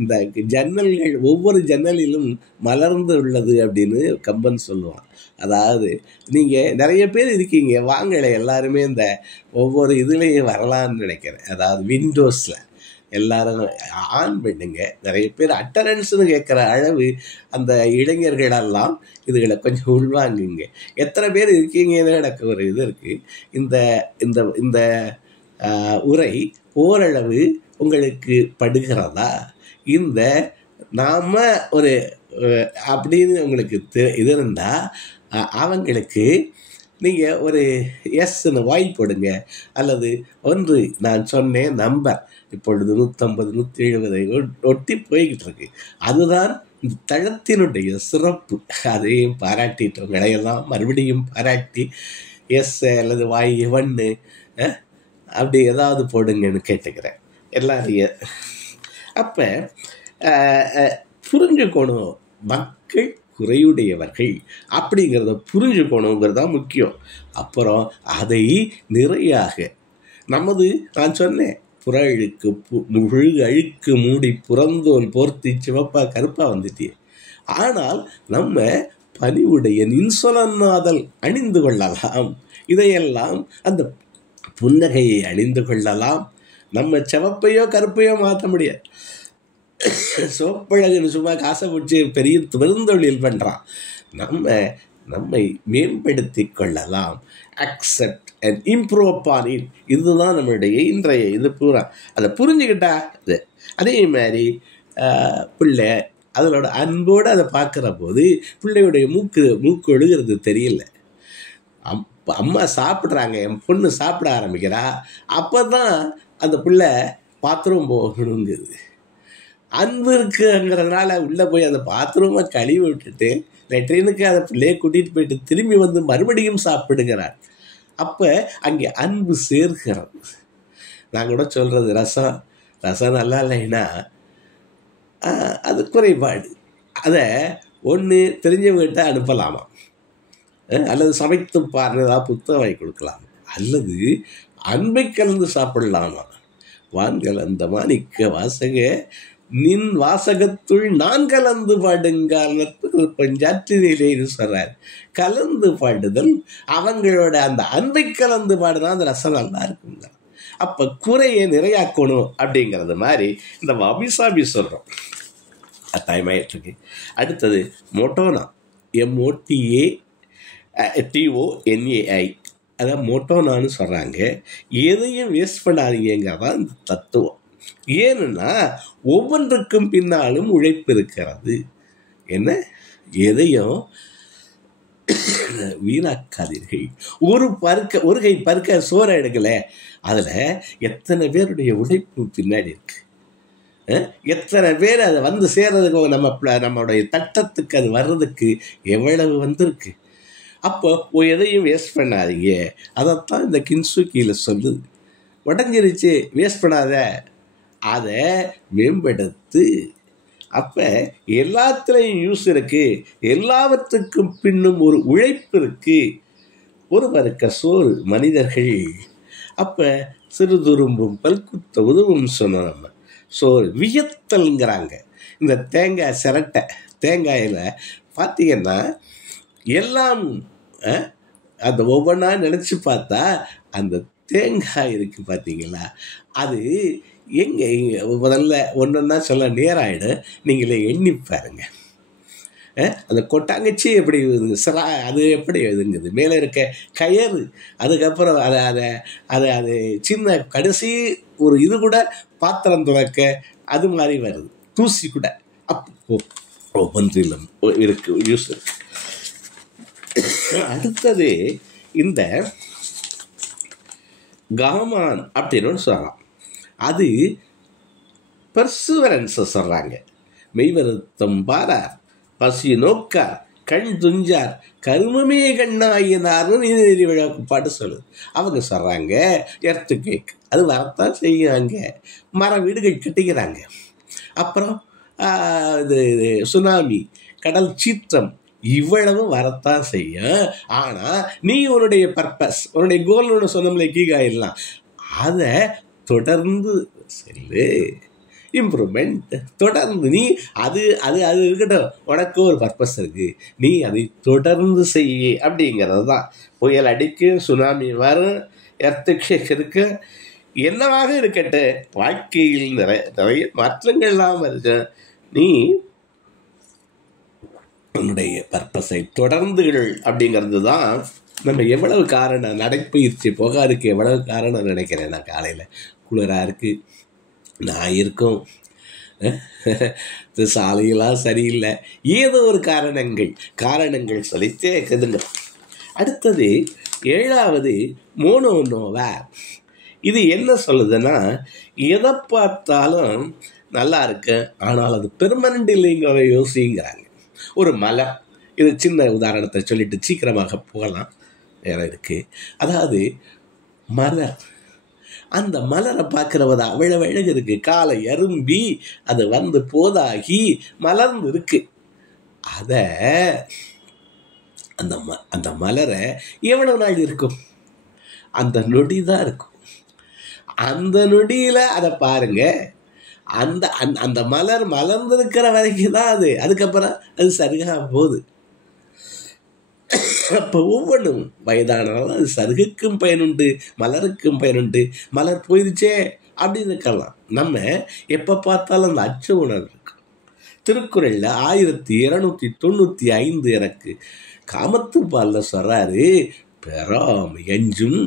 இந்த ஜன்னல்கள், ஒவ்வொரு ஜன்னலிலும் மலர்ந்து உள்ளது அப்படின்னு கம்பன் சொல்லுவான். அதாவது நீங்கள் நிறைய பேர் இருக்கீங்க, வாங்கலை எல்லாருமே இந்த ஒவ்வொரு இதுலேயும் வரலான்னு நினைக்கிறேன். அதாவது விண்டோஸில் எல்லாரும் ஆன் பண்ணுங்க. நிறைய பேர் அட்டண்டன்ஸ்னு கேட்குற அளவு அந்த இளைஞர்களெல்லாம் இதுகளை கொஞ்சம் உள்வாங்குங்க. எத்தனை பேர் இருக்கீங்கன்னு எனக்கு ஒரு இது இருக்குது. இந்த இந்த இந்த உரை ஓரளவு உங்களுக்கு படுகிறதா? இந்த நாம் ஒரு அப்படின்னு உங்களுக்கு இது இருந்தால் அவங்களுக்கு நீங்கள் ஒரு எஸ்ன்னு வாய் போடுங்க. அல்லது ஒன்று நான் சொன்னேன் நம்பர் இப்பொழுது 150 170 ஒட்டி போய்கிட்டு இருக்கு. அதுதான் இந்த தளத்தினுடைய சிறப்பு. அதையும் பாராட்டிட்டு உங்களையெல்லாம் மறுபடியும் பாராட்டி எஸ் அல்லது வாய் ஒன்று அப்படி ஏதாவது போடுங்கன்னு கேட்டுக்கிறேன் எல்லாரையும். அப்போ புரிஞ்சுக்கணும், மக்கள் குறையுடையவர்கள் அப்படிங்கிறத புரிஞ்சுக்கணுங்கிறது தான் முக்கியம். அப்புறம் அதை நிறையாக நமது, நான் சொன்னேன், புற அழுக்கு முழு அழுக்கு மூடி புறந்தோல் போர்த்தி சிவப்பா கருப்பா வந்துட்டே. ஆனால் நம்ம பணிவுடைய இன்சொலன்னாதல் அணிந்து கொள்ளலாம். இதையெல்லாம் அந்த புன்னகையை அணிந்து கொள்ளலாம். நம்ம சிவப்பையோ கருப்பையோ மாற்ற முடியாது. சோப்பழகுன்னு சும்மா காசை பிடிச்சி பெரிய பெருந்தொழில் பண்ணுறான். நம்மை மேம்படுத்தி கொள்ளலாம். Accept and improve upon it. இதுதான் நம்மளுடைய இன்றைய இது பூரா. அதை புரிஞ்சுக்கிட்டா இது. அதே மாதிரி பிள்ளை அதனோட அன்போடு அதை பார்க்குற போது பிள்ளையுடைய மூக்கு ஒழுகிறது தெரியல. அம்மா சாப்பிட்றாங்க, என் பொண்ணு சாப்பிட ஆரம்பிக்கிறா, அப்போ தான் அந்த பிள்ளை பாத்ரூம் போகணுங்குது. அன்பு இருக்குங்கிறதுனால உள்ளே போய் அந்த பாத்ரூமை கழுவி விட்டுட்டு லெட்ரினுக்கு அந்த பிள்ளையை கூட்டிகிட்டு போயிட்டு திரும்பி வந்து மறுபடியும் சாப்பிடுகிறார். அப்போ அங்கே அன்பு சேர்க்கிறது. நான் கூட சொல்கிறது, ரசம் நல்லா இல்லைன்னா அது குறைபாடு. அதை ஒன்று தெரிஞ்சவங்ககிட்ட அனுப்பலாமா, அல்லது சமைத்து பாருங்கதா புத்தகம் வாங்கி கொடுக்கலாம், அல்லது அன்பை கலந்து சாப்பிடலாமா. வான்கள் அந்த மாணிக்க வாசக நின் வாசகத்துள் நான் கலந்து பாடுங்கால் பஞ்சாற்றினிலேன்னு சொல்றாரு. கலந்து பாடுதல், அவங்களோட அந்த அன்பை கலந்து பாடுனா அந்த ரசம் நல்லா இருக்குங்க. அப்போ குறையை நிறையாக்கணும் அப்படிங்கிறது மாதிரி இந்த அபிசாபி சொல்கிறோம். டைமாயிட்டுருக்கு. அடுத்தது மோட்டோனா, MOTATONAI, அதான் மோட்டோனான்னு சொல்கிறாங்க. எதையும் வேஸ்ட் பண்ணாதீங்கிறதான் இந்த தத்துவம். ஏன்னா ஒவ்வொன்றுக்கும் பின்னாலும் உழைப்பு இருக்கிறது. என்ன, எதையும் வீணாக்காதீர்கள். ஒரு கை பருக்க சோறை எடுக்கல, அதில் எத்தனை பேருடைய உழைப்பு பின்னாடி இருக்கு, எத்தனை பேர் அதை வந்து சேர்றதுக்கு நம்மளுடைய தட்டத்துக்கு அது வர்றதுக்கு எவ்வளவு வந்திருக்கு. அப்போ எதையும் வேஸ்ட் பண்ணாதீங்க. அதைத்தான் இந்த கின்சுக்கியில் சொல்லுது. உடஞ்சிருச்சு, வேஸ்ட் பண்ணாத, அதை மேம்படுத்து. அப்போ எல்லாத்துலேயும் யூஸ் இருக்கு, எல்லாவற்றுக்கும் பின்னும் ஒரு உழைப்பு இருக்கு. ஒரு பருக்க சோறு மனிதர்கள். அப்போ சிறுதுரும்பும் பல்குத்த உதவும் சொன்னோம். நம்ம சோறு வியத்தல்ங்கிறாங்க. இந்த தேங்காய் சிரட்டை, தேங்காயில் பார்த்தீங்கன்னா எல்லாம் அந்த ஒவ்வொன்றா நினச்சி பார்த்தா அந்த தேங்காய் இருக்குது பார்த்தீங்களா, அது எங்கே முதல்ல ஒன்றா சொல்ல நேராகிடும். நீங்களே எண்ணி பாருங்க. அந்த கொட்டாங்கச்சி எப்படி அது எப்படி இதுங்குது, மேலே இருக்க கயறு, அதுக்கப்புறம் அது சின்ன கடைசி ஒரு இது கூட பாத்திரம் துறக்க அது மாதிரி வருது, தூசி கூட அப்போ ஒவ்வொன்றிலும் இருக்கு, யூஸ் இருக்கு. அடுத்தது இந்த காமான் அப்படின்னு சொல்லலாம். அது பெர்சுவரன்ஸை சொல்கிறாங்க. மெய்வருத்தம் பாரார், பசி நோக்கார், கண் துஞ்சார், கருமமே கண்ணாயினார்னு நீதி விழாவுக்கு பாட்டு சொல்லுது. அவங்க சொல்கிறாங்க எர்த்து கேக் அது வரத்தான் செய்யுறாங்க, மர வீடுகள் கட்டிக்கிறாங்க. அப்புறம் இது சுனாமி, கடல் சீற்றம், இவ்வளவு வரத்தான் செய்யும். ஆனால் நீ உன்னுடைய பர்பஸ், உன்னுடைய கோல் ஒன்று சொன்னோம்ல கீகாயிலாம், அதை தொடர்ந்து செல்லு, இம்ப்ரூவ்மெண்ட் தொடர்ந்து நீ அது அது அது இருக்கட்டும், உனக்கு ஒரு பர்பஸ் இருக்குது, நீ அதை தொடர்ந்து செய்ய அப்படிங்கிறது தான். புயல் அடிக்கும், சுனாமி வரும், எர்த்துக்கு இருக்கு, என்னவாக இருக்கட்டும், வாழ்க்கையில் நிறைய மாற்றங்கள்லாம் இருக்கு. நீ உன்னுடைய பர்பஸை தொடர்ந்துகள் அப்படிங்கிறது தான். நம்ம எவ்வளவு காரணம், நடைப்பயிற்சி போகாதுக்கு எவ்வளவு காரணம் நினைக்கிறேன். நான் காலையில் குளிராக இருக்குது, நான் இருக்கும், சாலையெல்லாம் சரியில்லை, ஏதோ ஒரு காரணங்கள் சொல்லித்தே இருக்குதுங்க. அடுத்தது 7வது மோனோனோவா. இது என்ன சொல்லுதுன்னா, எதை பார்த்தாலும் நல்லா இருக்கு, ஆனால் அது பெர்மனண்ட் இல்லைங்கிற யோசிங்கிறாங்க. ஒரு மலர், இது சின்ன உதாரணத்தை சொல்லிட்டு சீக்கிரமாக போகலாம், வேற இருக்குது. அதாவது மலர், அந்த மலரை பார்க்குறவதா அவ்வளவு அழகு இருக்கு, காலை அரும்பி அது வந்து போதாகி மலர்ந்து இருக்கு. அதை அந்த மலரை எவ்வளவு நாள் இருக்கும், அந்த நொடி தான் இருக்கும். அந்த நொடியில் அதை பாருங்க, அந்த மலர் மலர்ந்திருக்கிற வரைக்கும் தான் அது, அதுக்கப்புறம் அது சருகா போகுது. அப்போ ஒவ்வொன்றும் வயதானாலும் அது சருகுக்கும் பயனுண்டு, மலருக்கும் பயனுண்டு. மலர் போயிடுச்சே அப்படின்னு இருக்கலாம். நம்ம எப்போ பார்த்தாலும் அந்த அச்ச உணர்வு இருக்கு. திருக்குறளில் 1295 எனக்கு காமத்து பாலில் சொல்கிறாரு, பெறாமையஞ்சும்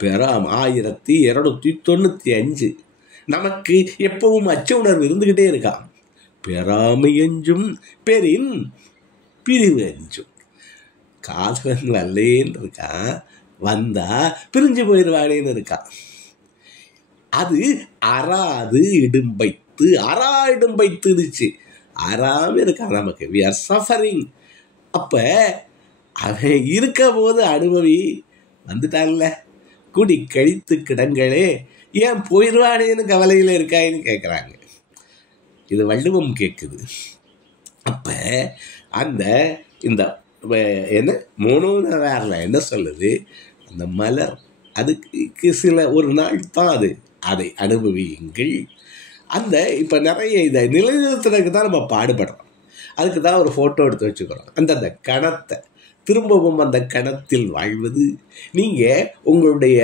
1295 நமக்கு எப்பவும் அச்ச உணர்வு இருந்துக்கிட்டே இருக்கான். பெறாமையஞ்சும் பெரின் பிரிவு அஞ்சும். காதலன் வரலேன்னு இருக்கான், வந்தா பிரிஞ்சு போயிடுவானேன்னு இருக்கான். அது அறாது இடும்பைத்து, இடும்பைத்துடுச்சு, அறாம இருக்கான். நமக்கு we are suffering. அப்போ அவன் இருக்க போது அனுபவி வந்துட்டான்ல, குடி கழித்து கிடங்களே, ஏன் போயிடுவானேன்னு கவலையில் இருக்காயின்னு கேட்குறாங்க. இது வள்ளுவம் கேட்குது. அப்போ இந்த என்ன மோனோனோவாரில் என்ன சொல்லுது, அந்த மலர் அதுக்கு சில ஒரு நாள் தான் அதை அனுபவியுங்கள். இப்போ நிறைய இதை நிலைநிறுத்துறதுக்கு தான் நம்ம பாடுபடுறோம். அதுக்கு தான் ஒரு ஃபோட்டோ எடுத்து வச்சுக்கிறோம். அந்த கணத்தை திரும்பவும் அந்த கணத்தில் வாழ்வது. நீங்கள் உங்களுடைய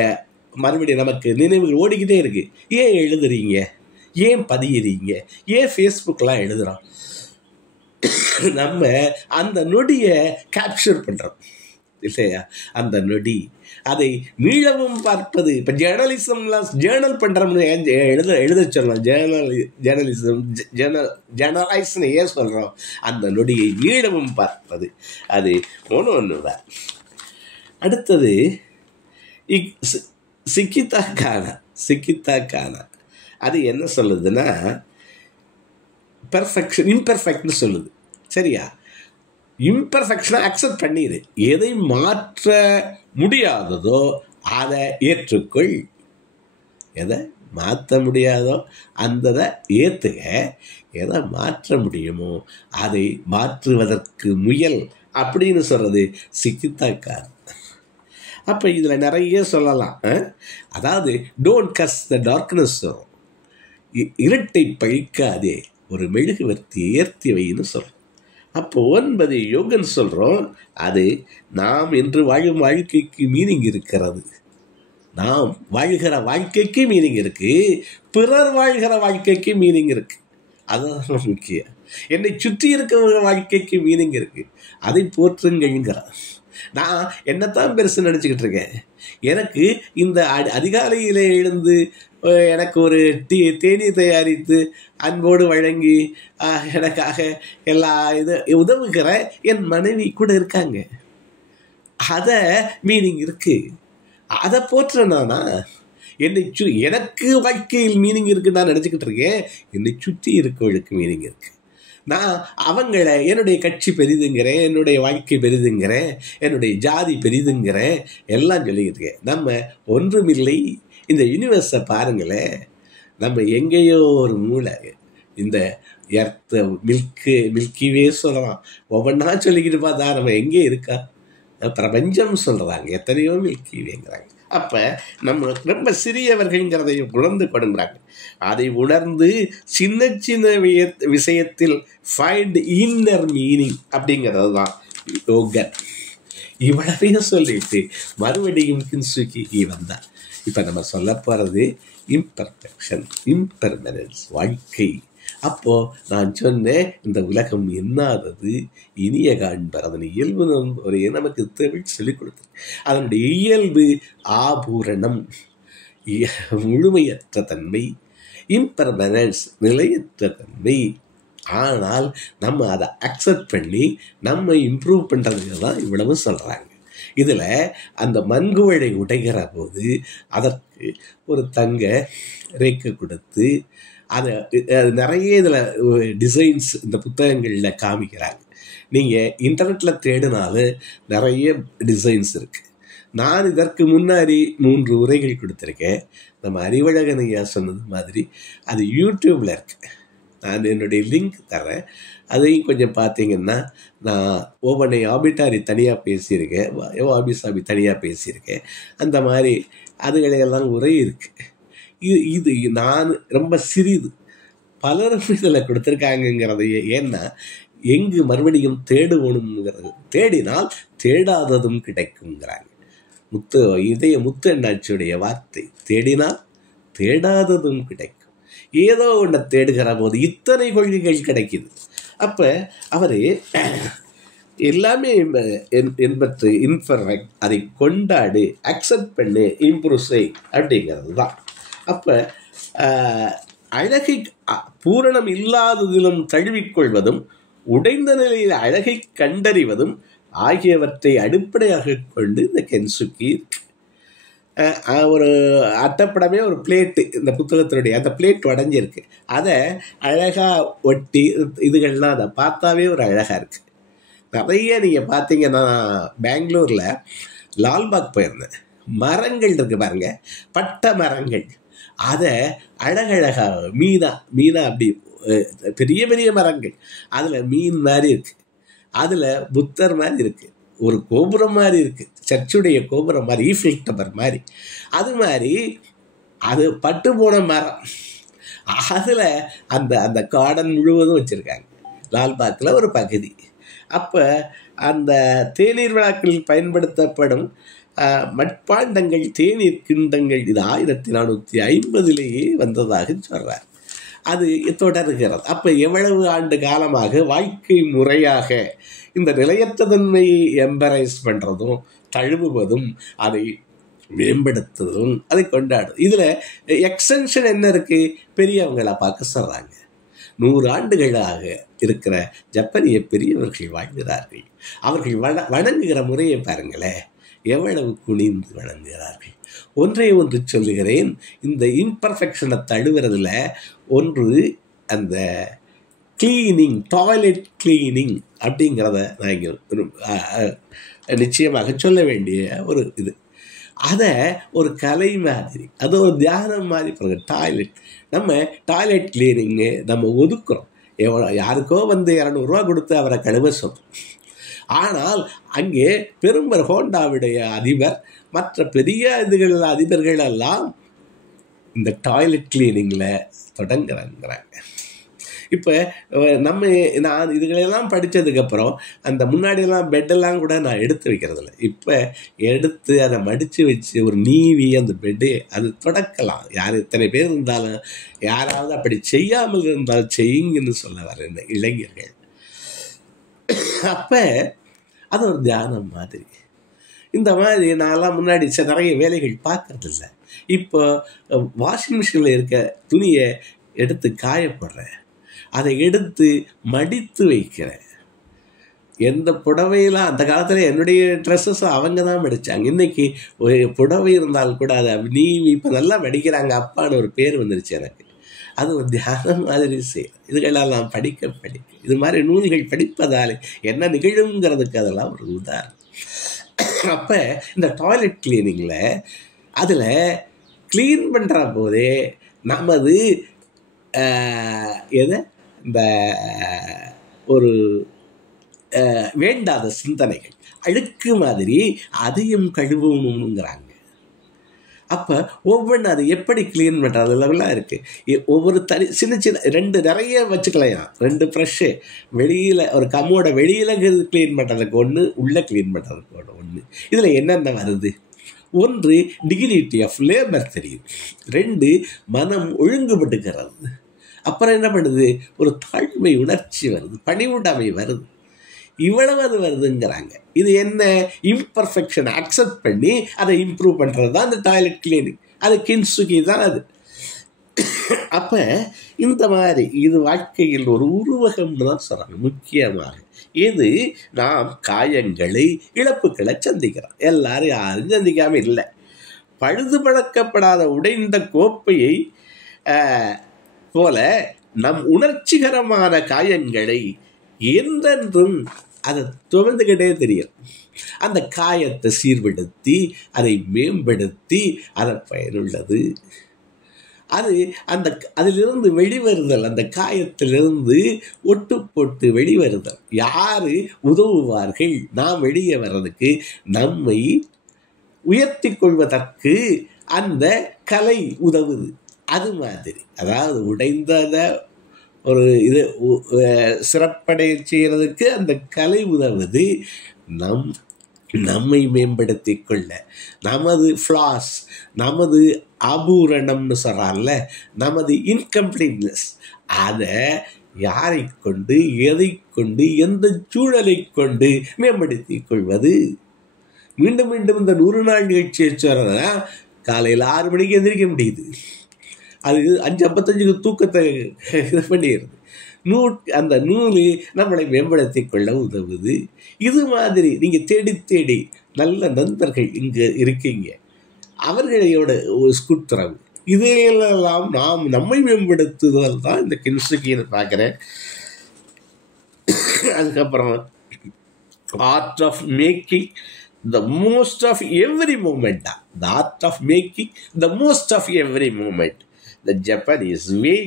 மறுபடியும் நமக்கு நினைவுகள் ஓடிக்கிட்டே இருக்கு. ஏன் எழுதுறீங்க, ஏன் பதியிறீங்க, ஏன் ஃபேஸ்புக்கெலாம் எழுதுகிறோம்? நம்ம அந்த நொடியை கேப்சர் பண்ணுறோம். இல்லையா? அந்த நொடி அதை மீளவும் பார்ப்பது. இப்போ ஜேர்னலிசம்லாம் ஜேர்னல் பண்ணுறோம்னு எழுத சொல்லலாம். ஜேர்னலிசம் ஜேர்னலைஸ்ன்னு ஏன் சொல்கிறோம்? அந்த நொடியை மீளவும் பார்ப்பது, அது ஒன்று தான். அடுத்தது சிக்கித்தா கானா. அது என்ன சொல்லுதுன்னா, பெர்ஃபெக்ஷன் இம்பெர்ஃபெக்ட்னு சொல்லுது. சரியா? இம்பெர்ஃபெக்ஷனை அக்செப்ட் பண்ணிடு. எதை மாற்ற முடியாததோ அதை ஏற்றுக்கொள். எதை மாற்ற முடியாதோ அந்த ஏற்றுக. எதை மாற்ற முடியுமோ அதை மாற்றுவதற்கு முயல் அப்படின்னு சொல்கிறது சிக்கித்தாக்கார். அப்போ இதில் நிறைய சொல்லலாம். அதாவது டோன்ட் கஸ் த டார்க்னஸ், இருட்டை பழிக்காதே, ஒரு மெழுகுவர்த்தி ஏற்றி வைன்னு சொல்கிறோம். அப்போ 9 யோகன் சொல்கிறோம். அது நாம் என்று வாழும் வாழ்க்கைக்கு மீனிங் இருக்கிறது. நாம் வாழ்கிற வாழ்க்கைக்கு மீனிங் இருக்குது, பிறர் வாழ்கிற வாழ்க்கைக்கு மீனிங் இருக்குது. அதுதான் முக்கியம். என்னை சுற்றி இருக்கிற வாழ்க்கைக்கு மீனிங் இருக்குது, அதை போற்றுங்கிறார். நான் என்னத்தான் பெருசு நினச்சிக்கிட்டு இருக்கேன். எனக்கு இந்த அதிகாலையில் எழுந்து எனக்கு ஒரு தேநீர் தயாரித்து அன்போடு வழங்கி எனக்காக எல்லா உதவுகிற என் மனைவி கூட இருக்காங்க. அதை மீனிங் இருக்குது, அதை போற்றுனானா? எனக்கு வாழ்க்கையில் மீனிங் இருக்குன்னு நான் நினச்சிக்கிட்டு இருக்கேன். என்னை சுற்றி இருக்கவளுக்கு மீனிங் இருக்குது. நான் அவங்களை என்னுடைய கட்சி பெரிதுங்கிறேன், என்னுடைய வாழ்க்கை பெரிதுங்கிறேன், என்னுடைய ஜாதி பெரிதுங்கிறேன், எல்லாம் சொல்லிக்கிட்டு இருக்கேன். நம்ம ஒன்றுமில்லை. இந்த யூனிவர்ஸை பாருங்களேன். நம்ம எங்கேயோ ஒரு மூளை, இந்த எர்த்து மில்கிவே சொல்லலாம், ஒவ்வொன்றா சொல்லிக்கிட்டு பார்த்தா நம்ம எங்கே இருக்கா? பிரபஞ்சம் சொல்கிறாங்க, எத்தனையோ மில்கிவேங்கிறாங்க. அப்போ நம்ம ரொம்ப சிறியவர்கள்ங்கிறதை உணர்ந்து கொடுங்கிறாங்க. அதை உணர்ந்து சின்ன சின்ன விஷயத்தில் ஃபைண்ட் இன்னர் மீனிங் அப்படிங்கிறது தான் யோகன். இவ்வளவையும் சொல்லிட்டு மறுபடியும் கின்சுகி வந்தார். இப்போ நம்ம சொல்ல போகிறது இம்பர்ஃபெக்ஷன், இம்பெர்மனன்ஸ், வாழ்க்கை. அப்போது நான் சொன்னேன், இந்த உலகம் என்னாதது இனிய காண்பர், அதன் இயல்பு ஒரு நமக்கு தமிழ் சொல்லிக் கொடுத்தது. அதனுடைய இயல்பு ஆபூரணம், முழுமையற்ற தன்மை, இம்பெர்மனன்ஸ், நிலையற்ற தன்மை. ஆனால் நம்ம அதை அக்செப்ட் பண்ணி நம்ம இம்ப்ரூவ் பண்ணுறதுக்கு தான் இவ்வளவு சொல்கிறாங்க. இதில் அந்த மண்குவழை உடைகிற போது அதற்கு ஒரு தங்க ரேக்கை கொடுத்து அதை நிறைய இதில் டிசைன்ஸ் இந்த புத்தகங்களில் காமிக்கிறாங்க. நீங்கள் இன்டர்நெட்டில் தேடினாலும் நிறைய டிசைன்ஸ் இருக்குது. நான் இதற்கு முன்னாடி 3 உரைகள் கொடுத்துருக்கேன். நம்ம அறிவழகன் ஐயா சொன்னது மாதிரி அது யூடியூப்பில் இருக்குது. நான் என்னுடைய லிங்க் தரேன், அதையும் கொஞ்சம் பார்த்தீங்கன்னா. நான் ஓவனை ஆபிட்டாரி தனியாக பேசியிருக்கேன், ஆபிசாபி தனியாக பேசியிருக்கேன். அந்த மாதிரி அதுகளையெல்லாம் உரை இருக்குது. இது நான் ரொம்ப சிறிது, பலரும் இதில் கொடுத்துருக்காங்கங்கிறது. ஏன்னா எங்கு மறுபடியும் தேடுவோணுங்கிறது, தேடினால் தேடாததும் கிடைக்குங்கிறாங்க. முத்து அண்ணாச்சியுடைய வார்த்தை, தேடினால் தேடாததும் கிடைக்கும். ஏதோ ஒன்றை தேடுகிற போது இத்தனை கொள்கைகள் கிடைக்குது. அப்போ அவர் எல்லாமே என்பது இன்பர்ஃபெக்ட், அதை கொண்டாடு, அக்செப்ட் பண்ணு, இம்ப்ரூவ் செய் அப்படிங்கிறது தான். அப்போ அழகை பூரணம் இல்லாததிலும் தழுவிக்கொள்வதும் உடைந்த நிலையில் அழகை கண்டறிவதும் ஆகியவற்றை அடிப்படையாக கொண்டு இந்த கென்சுகி இருக்கு. ஒரு அட்டைப்படமே ஒரு பிளேட்டு, இந்த புத்தகத்தினுடைய அந்த பிளேட் உடஞ்சிருக்கு. அதை அழகாக ஒட்டி இதுகள்லாம் அதை பார்த்தாவே ஒரு அழகாக இருக்குது. நிறைய நீங்கள் பார்த்தீங்கன்னா, பெங்களூரில் லால்பாக் போயிருந்தேன். மரங்கள் இருக்குது பாருங்கள், பட்டை மரங்கள். அதை அழகழகாக மீனா அப்படி பெரிய பெரிய மரங்கள், அதில் மீன் மாதிரி இருக்குது, அதில் புத்தர் மாதிரி இருக்குது, ஒரு கோபுரம் மாதிரி இருக்குது, சர்ச்சுடைய கோபுரம் மாதிரி, ஈஃபில் டவர் மாதிரி. அது மாதிரி அது பட்டு போன மரம், அதில் அந்த கார்டன் முழுவதும் வச்சுருக்காங்க. லால்பாக்கில் ஒரு பகுதி. அப்போ அந்த தேநீர் விழாக்களில் பயன்படுத்தப்படும் மட்பாண்டங்கள், தேநீர் கிண்டங்கள், இது 1450 வந்ததாக சொல்கிறார். அது தொடர்கிறது. அப்போ எவ்வளவு ஆண்டு காலமாக வாழ்க்கை முறையாக இந்த நிலையற்ற தன்மையை எம்பரைஸ் பண்ணுறதும் தழுவுவதும் அதை மேம்படுத்துவதும் அதை கொண்டாடும். இதில் எக்ஸ்டென்ஷன் என்ன இருக்குது? பெரியவங்களை பார்க்க சொல்கிறாங்க. 100 ஆண்டுகளாக இருக்கிற ஜப்பானிய பெரியவர்கள் வாழ்கிறார்கள். அவர்கள் வணங்குகிற முறையை பாருங்களேன், எவ்வளவு குனிந்து வணங்குகிறார்கள். ஒன்றே ஒன்று சொல்லுகிறேன், இந்த இம்பர்ஃபெக்ஷனை தழுவுறதுல ஒன்று அந்த கிளீனிங், டாய்லெட் கிளீனிங் அப்படிங்கிறத நான் இங்கே நிச்சயமாக சொல்ல வேண்டிய ஒரு இது. அதை ஒரு கலை மாதிரி, அது ஒரு தியானம் மாதிரி பாருங்கள். டாய்லெட், நம்ம டாய்லெட் கிளீனிங்கு நம்ம ஒதுக்குறோம். யாருக்கோ வந்து 200 ரூபா கொடுத்து அவரை கழுவ சொல்றோம். ஆனால் அங்கே பெரும்பர் ஹோண்டாவுடைய அதிபர், மற்ற பெரிய அதிபர்கள் எல்லாம் இந்த டாய்லெட் கிளீனிங்கில் தொடங்குறாங்க. இப்போ நான் இதுகளெல்லாம் படித்ததுக்கப்புறம் அந்த முன்னாடியெல்லாம் பெட்டெல்லாம் கூட நான் எடுத்து வைக்கிறதில்ல. இப்போ எடுத்து அதை மடித்து வச்சு ஒரு நீவி அந்த பெட்டு அது தொடக்கலாம். யார் எத்தனை பேர் இருந்தாலும், யாராவது அப்படி செய்யாமல் இருந்தால் செய்யுங்கன்னு சொல்ல வர இளைஞர்கள். அப்போ அது ஒரு தியானம் மாதிரி. இந்த மாதிரி நான்லாம் முன்னாடி நிறைய வேலைகள் பார்க்கறதில்ல. இப்போ வாஷிங் மிஷினில் இருக்க துணியை எடுத்து காயப்படுறேன், அதை எடுத்து மடித்து வைக்கிறேன். எந்த புடவையெல்லாம் அந்த காலத்தில் என்னுடைய ட்ரெஸ்ஸஸ் அவங்க தான் மடித்தாங்க. இன்றைக்கி ஒரு புடவை இருந்தால் கூட அதை நீவி இப்போ நல்லா மடிக்கிறாங்க. அப்பான்னு ஒரு பேர் வந்துருச்சு எனக்கு. அது ஒரு தியானம் மாதிரி செய்யும். இதுகளெல்லாம் படிக்க இது மாதிரி நூல்கள் படிப்பதால் என்ன நிகழுங்கிறதுக்கு அதெல்லாம் ஒரு உதாரணம். அப்போ இந்த டாய்லெட் கிளீனிங்கில் அதில் க்ளீன் பண்ணுற போதே நமது இந்த ஒரு வேண்டாத சிந்தனைகள், அழுக்கு மாதிரி அதையும் கழுவணுங்கிறாங்க. அப்போ ஒவ்வொன்று அது எப்படி க்ளீன் பண்ணுறதுலாம் இருக்குது. ஒவ்வொரு சின்ன 2 நிறைய வச்சுக்கலாம். 2 ப்ரஷ்ஷு வெளியில், ஒரு கம்மோட வெளியில் க்ளீன் பண்ணுறதுக்கு ஒன்று, உள்ளே க்ளீன் பண்ணுறதுக்கு ஒன்று. இதில் என்னென்ன வருது? 1 டிகினிட்டி ஆஃப் லேபர் தெரியுது. 2 மனம் ஒழுங்குபட்டுக்கிறது. அப்புறம் என்ன பண்ணுது? ஒரு தாழ்மை உணர்ச்சி வருது, பணிவுடைமை வருது. இவ்வளவு அது வருதுங்கிறாங்க. இது என்ன? இம்பர்ஃபெக்ஷன் அக்செப்ட் பண்ணி அதை இம்ப்ரூவ் பண்ணுறது தான் அந்த டாய்லெட் கிளீனிங். அது கின்சுகி தான் அது. அப்போ இந்த மாதிரி இது வாழ்க்கையில் ஒரு உருவகம்னு தான் சொல்கிறாங்க. முக்கியமாக இது நாம் காயங்களை, இழப்புகளை சந்திக்கிறோம். எல்லாரும் யாரும் சந்திக்காமல் இல்லை. பழுது பழக்கப்படாத உடைந்த கோப்பையை போல நம் உணர்ச்சிகரமான காயங்களை என்றென்றும் அதை துவந்துக்கிட்டே தெரியும். அந்த காயத்தை சீர்படுத்தி அதை மேம்படுத்தி அதை பயனுள்ளது. அதிலிருந்து வெளிவருதல், அந்த காயத்திலிருந்து ஒட்டு போட்டு வெளிவருதல். யார் உதவுவார்கள் நாம் வெளியே வர்றதுக்கு? நம்மை உயர்த்தி கொள்வதற்கு அந்த கலை உதவுது. அது மாதிரி, அதாவது உடைந்ததை ஒரு இது சிறப்படைய செய்கிறதுக்கு அந்த கலை உதவுது. நம்மை மேம்படுத்தி கொள்ள, நமது ஃப்ளாஸ், நமது அபூரணம்னு சொல்கிறான்ல, நமது இன்கம்ப்ளீட்னஸ், அதை யாரை கொண்டு, எதை கொண்டு, எந்த சூழலை கொண்டு மேம்படுத்தி கொள்வது. மீண்டும் மீண்டும் இந்த 100 நாள் நிகழ்ச்சியை சொல்கிறதா காலையில் 6 மணிக்கு எந்திரிக்க முடியுது. அது 5:55 தூக்கத்தை இது பண்ணிடுது. அந்த நூல் நம்மளை மேம்படுத்தி கொள்ள உதவுது. இது மாதிரி நீங்கள் தேடி தேடி நல்ல நண்பர்கள் இங்கே இருக்கீங்க, அவர்களையோட ஒரு ஸ்குட்ரவு இதையெல்லாம் நாம் நம்மை மேம்படுத்துதல் தான் இந்த கின்சுகின்னு பார்க்குறேன். அதுக்கப்புறம் art of making the most of every moment. The art of making the most of every moment. The Japanese way.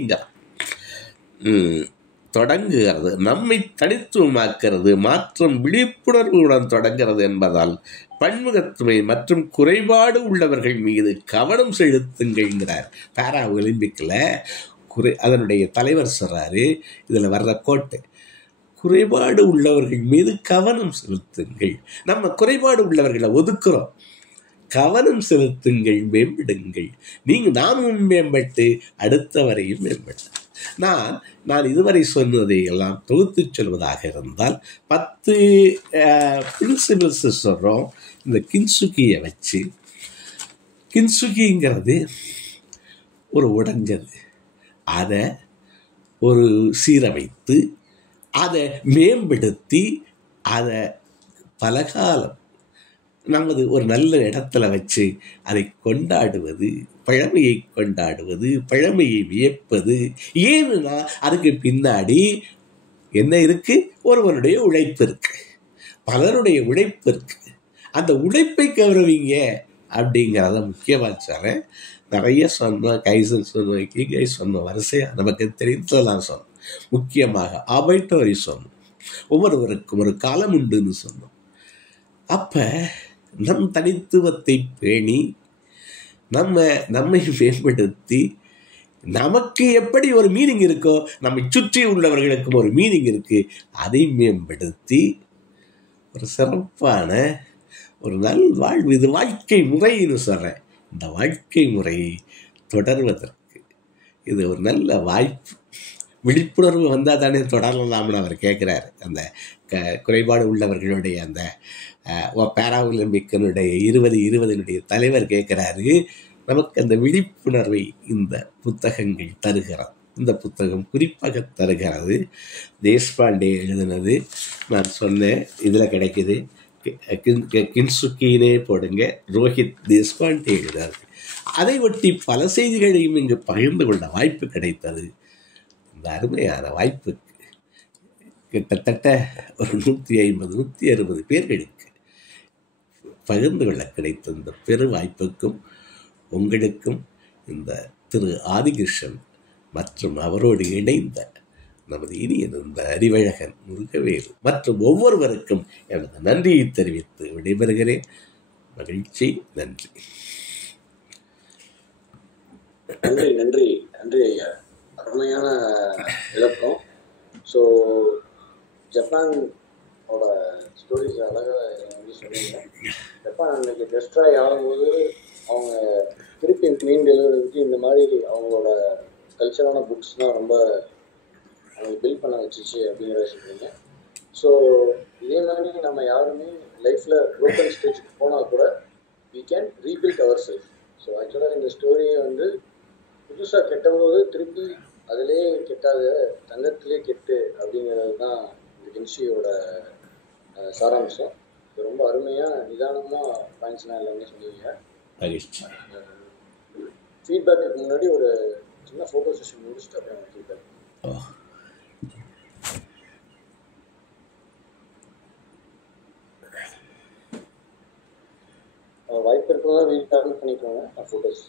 தொடங்குகிறது, நம்மை தனித்துவமாக்கிறது, மாற்றம் விழிப்புணர்வுடன் தொடங்கிறது என்பதால் பன்முகத்துவமை மற்றும் குறைபாடு உள்ளவர்கள் மீது கவனம் செலுத்துங்கிறார். பாரா ஒலிம்பிக்கில் அதனுடைய தலைவர் சொல்கிறாரு, இதில் வர்ற கோட்டை, குறைபாடு உள்ளவர்கள் மீது கவனம் செலுத்துங்கள். நம்ம குறைபாடு உள்ளவர்களை ஒதுக்குறோம். கவனம் செலுத்துங்கள், மேம்படுங்கள். நாமும் மேம்பட்டு அடுத்தவரையும் மேம்படுத்த. நான் நான் இதுவரை சொன்னதை எல்லாம் தொகுத்து சொல்வதாக இருந்தால் 10 பிரின்சிபிள்ஸ் சொல்கிறோம். இந்த கின்சுகியை வச்சு, கின்சுகிங்கிறது ஒரு உடைஞ்சது, அதை ஒரு சீரமைத்து அதை மேம்படுத்தி அதை பலகாலம் நமது ஒரு நல்ல இடத்துல வச்சு அதை கொண்டாடுவது, பழமையை கொண்டாடுவது, பழமையை வியப்பது. ஏன்னா அதுக்கு பின்னாடி என்ன இருக்கு? ஒருவனுடைய உழைப்பு இருக்கு, பலருடைய உழைப்பு இருக்கு. அந்த உழைப்பை கௌரவிங்க அப்படிங்கிறத முக்கியமாக சொல்கிறேன். நிறைய சொன்னோம், கைசன் சொன்னோம், கீகை சொன்னோம், வரிசையாக நமக்கு தெரிந்ததெல்லாம் சொன்னோம். முக்கியமாக ஆபைட்டோரி சொன்னோம், ஒவ்வொருவருக்கும் ஒரு காலம் உண்டுன்னு சொன்னோம். அப்போ நம் தனித்துவத்தை பேணி நம்மை மேம்படுத்தி, நமக்கு எப்படி ஒரு மீனிங் இருக்கோ நம்மை சுற்றி உள்ளவர்களுக்கும் ஒரு மீனிங் இருக்கு, அதை மேம்படுத்தி ஒரு சிறப்பான ஒரு நல் வாழ்வு, இது வாழ்க்கை முறைன்னு சொல்கிறேன். இந்த வாழ்க்கை முறையை தொடர்வதற்கு இது ஒரு நல்ல வாய்ப்பு. விழிப்புணர்வு வந்தால் தானே தொடரலாம்னு அவர் கேட்குறாரு. அந்த குறைபாடு உள்ளவர்களுடைய அந்த பேராஒலிம்பிக்கினுடைய 2020 தலைவர் கேட்குறாரு, நமக்கு அந்த விழிப்புணர்வை இந்த புத்தகங்கள் தருகிறது. இந்த புத்தகம் குறிப்பாக தருகிறது. தேஷ்பாண்டே எழுதினது. நான் சொன்னேன், இதில் கிடைக்குது, கின்சுக்கினே போடுங்க, ரோஹித் தேஷ்பாண்டே எழுதாரு. அதை ஒட்டி பல செய்திகளையும் இங்கு பகிர்ந்து கொள்ள வாய்ப்பு கிடைத்தது. இந்த அருமையான வாய்ப்பு கிட்டத்தட்ட ஒரு 150-160 பேர்களுக்கு பகிர்ந்து கொள்ள கிடைத்த இந்த பெரு வாய்ப்புக்கும் உங்களுக்கும் இந்த திரு ஆதிகிருஷ்ணன் மற்றும் அவரோடு இணைந்த நமது இனிய இந்த அறிவழகன் முருகவேல் மற்றும் ஒவ்வொருவருக்கும் எனது நன்றியை தெரிவித்து விடைபெறுகிறேன். மகிழ்ச்சி. நன்றி. நன்றி நன்றி நன்றி ஐயா, அருமையான விளக்கம். ஸோ ஜப்பானோட ஸ்டோரிஸ் அழகாக சொன்னீங்க. ஜப்பான் அன்னைக்கு டெஸ்ட்ராய் ஆகும்போது அவங்க திருப்பி மீன் டெலிவரிக்கு இந்த மாதிரி அவங்களோட கல்ச்சரான புக்ஸ்லாம் ரொம்ப அவங்க பில்ட் பண்ண வச்சிச்சு அப்படிங்கிறத சொல்கிறீங்க. ஸோ இதே மாதிரி நம்ம யாருமே லைஃப்பில் ப்ரோக்கன் ஸ்டேஜுக்கு போனால் கூட we can rebuild our self. So ஆக்சுவலாக இந்த ஸ்டோரியை வந்து புதுசாக கெட்டபோது திருப்பி அதிலே கெட்டாத தங்கத்திலே கெட்டு அப்படிங்கிறது தான் இந்த கின்ஷியோட சாராம்சம். இது ரொம்ப அருமையாக நிதானமாக பாயிண்ட்ஸ்லாம் எல்லாமே சொல்லுவீங்க. ஃபீட்பேக்கு முன்னாடி ஒரு சின்ன ஃபோட்டோ செஷன் முடிச்சுட்டு அப்புறம் ஃபீட்பேக். வாய்ப்பு இருக்கிறதா வீட்டில் பண்ணிக்கோங்க. ஃபோட்டோஸ்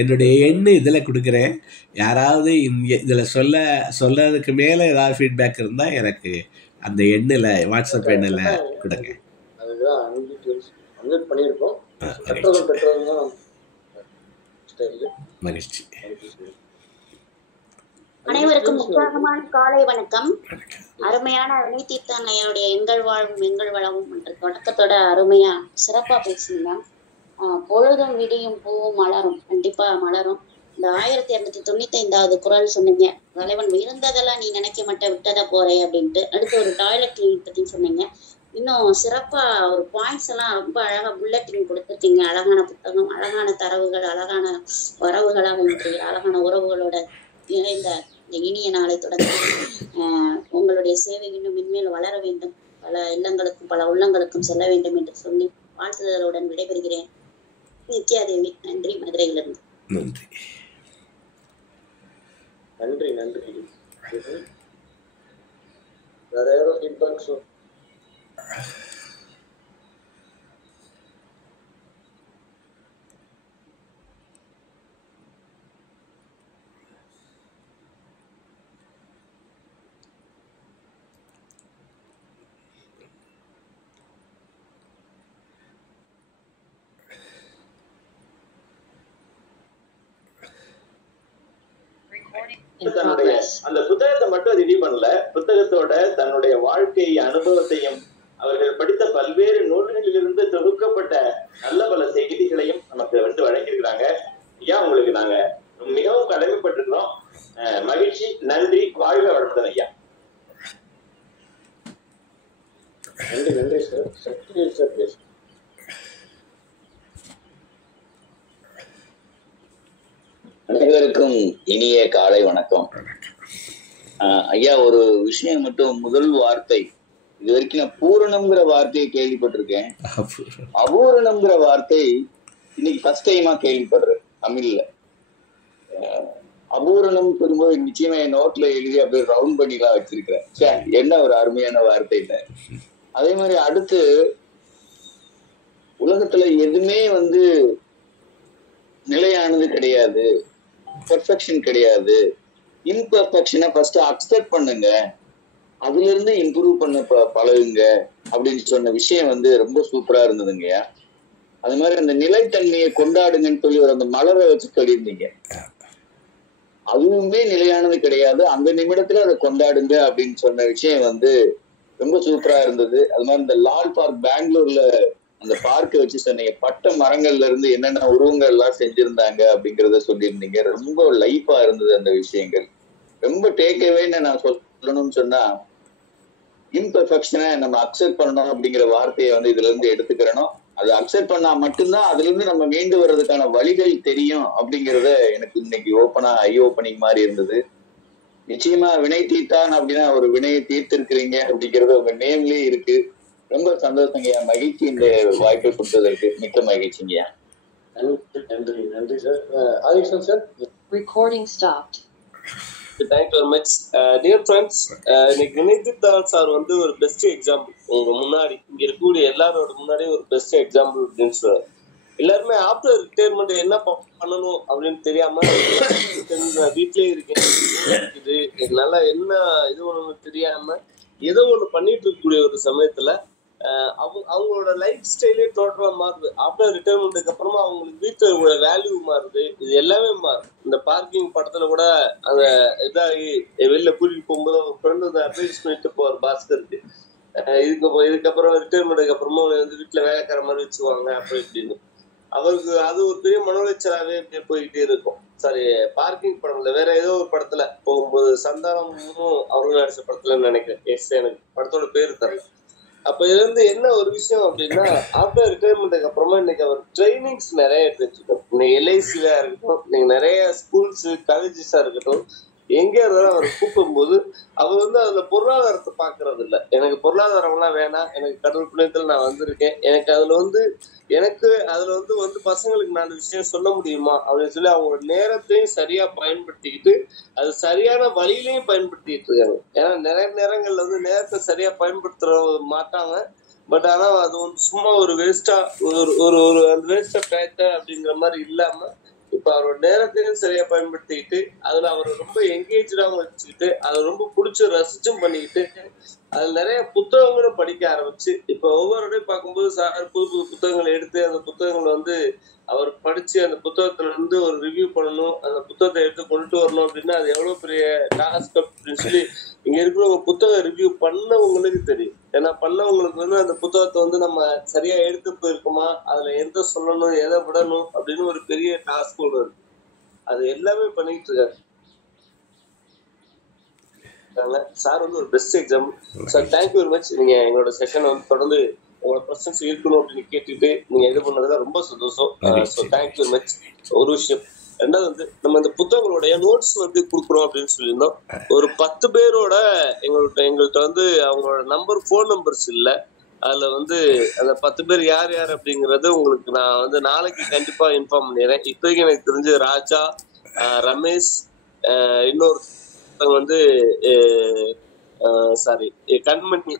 என்னுடைய எண்ணு இதில் கொடுக்குறேன். யாராவது இதில் சொல்லதுக்கு மேலே ஏதாவது ஃபீட்பேக் இருந்தால் எனக்கு அந்த எண்ணில், வாட்ஸ்அப் எண்ணில் கொடுங்க. மகிழ்ச்சி. அனைவருக்கும் உற்சாகமான காலை வணக்கம். அருமையான நீதித்தன் ஐயாவுடைய எங்கள் வாழ்வும் எங்கள் வளமும் என்ற தொடக்கத்தோட அருமையா சிறப்பா பேசுனீங்க. பொழுதும் விடியும் பூவும் மலரும், கண்டிப்பா மலரும். இந்த 1295வது குறள் சொன்னீங்க, தலைவன் இருந்ததெல்லாம் நீ நினைக்க மாட்டேன் விட்டதை போறே அப்படின்ட்டு. அடுத்து ஒரு டாய்லெட் கிளீன் பத்தி சொன்னீங்க. இன்னும் சிறப்பா ஒரு பாயிண்ட்ஸ் எல்லாம் ரொம்ப அழகா புல்லட்டிங் கொடுத்துருக்கீங்க. அழகான புத்தகம், அழகான தரவுகள், அழகான வரவுகளாக இருக்கு, அழகான உறவுகளோட நிறைந்த இந்த இனிய நாளை தொடர்ந்து உங்களுடைய சேவை இன்னும் மென்மேல் வளர வேண்டும், பல இல்லங்களுக்கும் பல உள்ளங்களுக்கும் செல்ல வேண்டும் என்று சொல்லி வாழ்த்துதலுடன் விடைபெறுகிறேன். நித்யாதேவி. நன்றி, மதுரையிலிருந்து. நன்றி நன்றி நன்றி. வேற யாரோ ஃபீட்பேக் தன்னுடைய அந்த புத்தகத்தை மட்டும் ரிவ்யூ பண்ணல, புத்தகத்தோட தன்னுடைய வாழ்க்கை அனுபவத்தையும் அவர்கள் படித்த பல்வேறு நூல்களிலிருந்து தொகுக்கப்பட்ட நல்ல பல செய்திகளையும் நமக்கு வந்து வழங்கியிருக்கிறாங்க. ஐயா, உங்களுக்கு நாங்க மிகவும் கடமைப்பட்டிருக்கிறோம். மகிழ்ச்சி, நன்றி, வாழ்க வளர்த்தன் ஐயா. நன்றி நன்றி சார். சக்திவேல் சார் பேச. அனைவருக்கும் இனிய காலை வணக்கம். ஐயா, ஒரு விஷயம் மட்டும், முதல் வார்த்தை இது வரைக்கும் நான் பூரணம்ங்கிற வார்த்தையை கேள்விப்பட்டிருக்கேன். அபூரணம்ங்கிற வார்த்தை இன்னைக்கு ஃபர்ஸ்ட் டைமா கேள்விப்படுறேன் தமிழ்ல. அபூரணம் சொல்லும்போது நிச்சயமா என் நோட்ல எழுதி அப்படியே ரவுண்ட் பண்ணிலாம் வச்சிருக்கிறேன். என்ன ஒரு அருமையான வார்த்தை இல்லை. அதே மாதிரி அடுத்து, உலகத்துல எதுவுமே வந்து நிலையானது கிடையாது, பெர்ஃபெக்ஷன் கிடையாது. இம்பெர்ஃபெக்ஷனை ஃபர்ஸ்ட் அக்செப்ட் பண்ணுங்க, அதுல இருந்து இம்ப்ரூவ் பண்ண பழகுங்க அப்படின்னு சொன்ன விஷயம் வந்து ரொம்ப சூப்பரா இருந்ததுங்கய்யா. அது மாதிரி அந்த நிலைத்தன்மையை கொண்டாடுங்கன்னு சொல்லி ஒரு அந்த மலரை வச்சு சொல்லியிருந்தீங்க. அதுவுமே நிலையானது கிடையாது, அந்த நிமிடத்துல அதை கொண்டாடுங்க அப்படின்னு சொன்ன விஷயம் வந்து ரொம்ப சூப்பரா இருந்தது. அது மாதிரி இந்த லால் பார்க் பெங்களூர்ல அந்த பார்க்கை வச்சு சொன்னீங்க, பட்ட மரங்கள்ல இருந்து என்னென்ன உருவங்கள் எல்லாம் செஞ்சிருந்தாங்க அப்படிங்கிறத சொல்லியிருந்தீங்க. ரொம்ப லைஃபா இருந்தது அந்த விஷயங்கள். ரொம்ப டேக்அவேன்னு நான் சொல்லணும்னு சொன்னா, இம்பெர்ஃபெக்ஷனை நம்ம அக்செப்ட் பண்ணணும் அப்படிங்கிற வார்த்தையை வந்து இதுல இருந்து எடுத்துக்கிறணும். அதை அக்செப்ட் பண்ணா மட்டும்தான் அதுல இருந்து நம்ம மீண்டு வர்றதுக்கான வழிகள் தெரியும் அப்படிங்கிறத எனக்கு இன்னைக்கு ஐ ஓப்பனிங் மாதிரி இருந்தது. நிச்சயமா வினை தீர்த்தான் அப்படின்னா ஒரு வினையை தீர்த்திருக்கிறீங்க அப்படிங்கிறது உங்க நேம்லயே இருக்கு. ரொம்ப சந்தோஷங்கய்யா, மகிழ்ச்சி. இந்த வாய்ப்பை கொடுத்ததற்கு மிக்க மகிழ்ச்சிங்கய்யா. நன்றி நன்றி சார். ஆதிக்ஷன் sir. Recording stopped. Thank you very much. Dear friends, இன்னைக்கு வினைத்தித்தாள் சார் வந்து ஒரு பெஸ்ட் எக்ஸாம்பிள். உங்க முன்னாடி இங்க இருக்கக்கூடிய எல்லாரோட முன்னாடி ஒரு பெஸ்ட் எக்ஸாம்பிள் அப்படின்னு சொல்றாரு. எல்லாருமே ஆஃப்டர் ரிட்டையர்மெண்ட் என்ன பண்ணணும் அப்படின்னு தெரியாம வீட்லயே இருக்கேன், இது நல்லா என்ன இது ஒண்ணு தெரியாம ஏதோ ஒண்ணு பண்ணிட்டு இருக்கக்கூடிய ஒரு சமயத்துல அவங்களோட லைஃப் ஸ்டைலே டோட்டலா மாறுது. ஆஃப்டர் ரிட்டையர்மெண்ட்டுக்கு அப்புறமா அவங்களுக்கு வீட்டுல வேல்யூ மாறுது, இது எல்லாமே மாறுது. இந்த பார்க்கிங் படத்துல கூட அந்த இதாகி வெளில கூட்டிட்டு போகும்போது அவங்க ஃப்ரெண்டு வந்து அட்வைஸ் பண்ணிட்டு போவார் பாஸ்கருக்கு, இதுக்கப்புறம் ரிட்டையர்மெண்ட்டுக்கு அப்புறமா வந்து வீட்டுல வேலைக்கார மாதிரி வச்சுவாங்க அப்படி இப்படின்னு. அவருக்கு அது ஒரு பெரிய மன உளைச்சலாவே போய்கிட்டே இருக்கும். சாரி, பார்க்கிங் படம்ல வேற ஏதோ ஒரு படத்துல போகும்போது சந்தானமும் அவரும் நடிச்ச படத்துல நினைக்கிறேன், எனக்கு படத்தோட பேரு தரல. அப்ப இதுல இருந்து என்ன ஒரு விஷயம் அப்படின்னா, ஆஃப்டர் ரிட்டையர்மெண்ட்டுக்கு அப்புறமா இன்னைக்கு அவர் ட்ரைனிங்ஸ் நிறைய எடுத்துருக்கோம். இன்னைக்கு எல்ஐசியா இருக்கட்டும், இன்னைக்கு நிறைய ஸ்கூல்ஸ் காலேஜஸா இருக்கட்டும், எங்க இருந்தாலும் அவரை கூப்பிடும் போது அவர் வந்து அதுல பொருளாதாரத்தை பாக்குறது இல்லை. எனக்கு பொருளாதாரம் எல்லாம் வேணாம், எனக்கு கடவுள் புண்ணியத்துல நான் வந்திருக்கேன், எனக்கு அதுல வந்து பசங்களுக்கு நான் விஷயம் சொல்ல முடியுமா அப்படின்னு சொல்லி அவங்களோட நேரத்தையும் சரியா பயன்படுத்திக்கிட்டு அது சரியான வழியிலையும் பயன்படுத்திட்டு இருக்காங்க. ஏன்னா நிறைய நேரங்கள்ல வந்து நேரத்தை சரியா பயன்படுத்த மாட்டாங்க. பட் ஆனா அது வந்து சும்மா ஒரு வேஸ்டா ஒரு அந்த வேஸ்டா டயத்தை அப்படிங்கிற மாதிரி இல்லாம இப்ப அவரோட நேரத்தையும் சரியா பயன்படுத்திக்கிட்டு அதுல அவரை ரொம்ப என்கேஜாவும் வச்சுக்கிட்டு அதை ரொம்ப பிடிச்சி ரசிச்சும் பண்ணிக்கிட்டு அதுல நிறைய புத்தகங்களும் படிக்க ஆரம்பிச்சு இப்ப ஒவ்வொருடையும் பார்க்கும்போது சார் புது புது புத்தகங்களை எடுத்து அந்த புத்தகங்களை வந்து அவர் படிச்சு அந்த புத்தகத்துல இருந்து ஒரு ரிவ்யூ பண்ணணும், அந்த புத்தகத்தை எடுத்து கொண்டு வரணும் அப்படின்னா அது எவ்வளவு பெரிய டாஸ்க் அப்படின்னு சொல்லி இங்க இருக்கிறவங்க புத்தக ரிவ்யூ பண்ணவங்களுக்கு தெரியும். ஏன்னா பண்ணவங்களுக்கு வந்து அந்த புத்தகத்தை வந்து நம்ம சரியா எடுத்து போயிருக்கோமா, அதுல எந்த சொல்லணும் எதை விடணும் அப்படின்னு ஒரு பெரிய டாஸ்க் ஒன்று இருக்கு. அது எல்லாமே பண்ணிட்டு இருக்காரு சார். வந்து ஒரு best example sir. Thank you very much. நீங்க எங்களோட செஷன் வந்து தொடர்ந்து உங்களோட பிரசன்ஸ் இருக்கணும் அப்படின்னு கேட்டுட்டு நீங்க இது பண்ணதுல ரொம்ப சந்தோஷம். So thank you very much. ஒரு விஷயம், ரெண்டாவது வந்து நம்ம இந்த புத்தகங்களுடைய நோட்ஸ் வந்து கொடுக்குறோம் அப்படின்னு சொல்லியிருந்தோம். ஒரு 10 பேரோட எங்கள்கிட்ட வந்து அவங்களோட ஃபோன் நம்பர்ஸ் இல்லை. அதுல வந்து அந்த 10 பேர் யார் யார் அப்படிங்கறது உங்களுக்கு நான் வந்து நாளைக்கு கண்டிப்பா இன்ஃபார்ம் பண்ணிடுறேன். இப்போதைக்கு எனக்கு தெரிஞ்சு ராஜா, ரமேஷ், இன்னொரு வந்து சாரி கண்மணி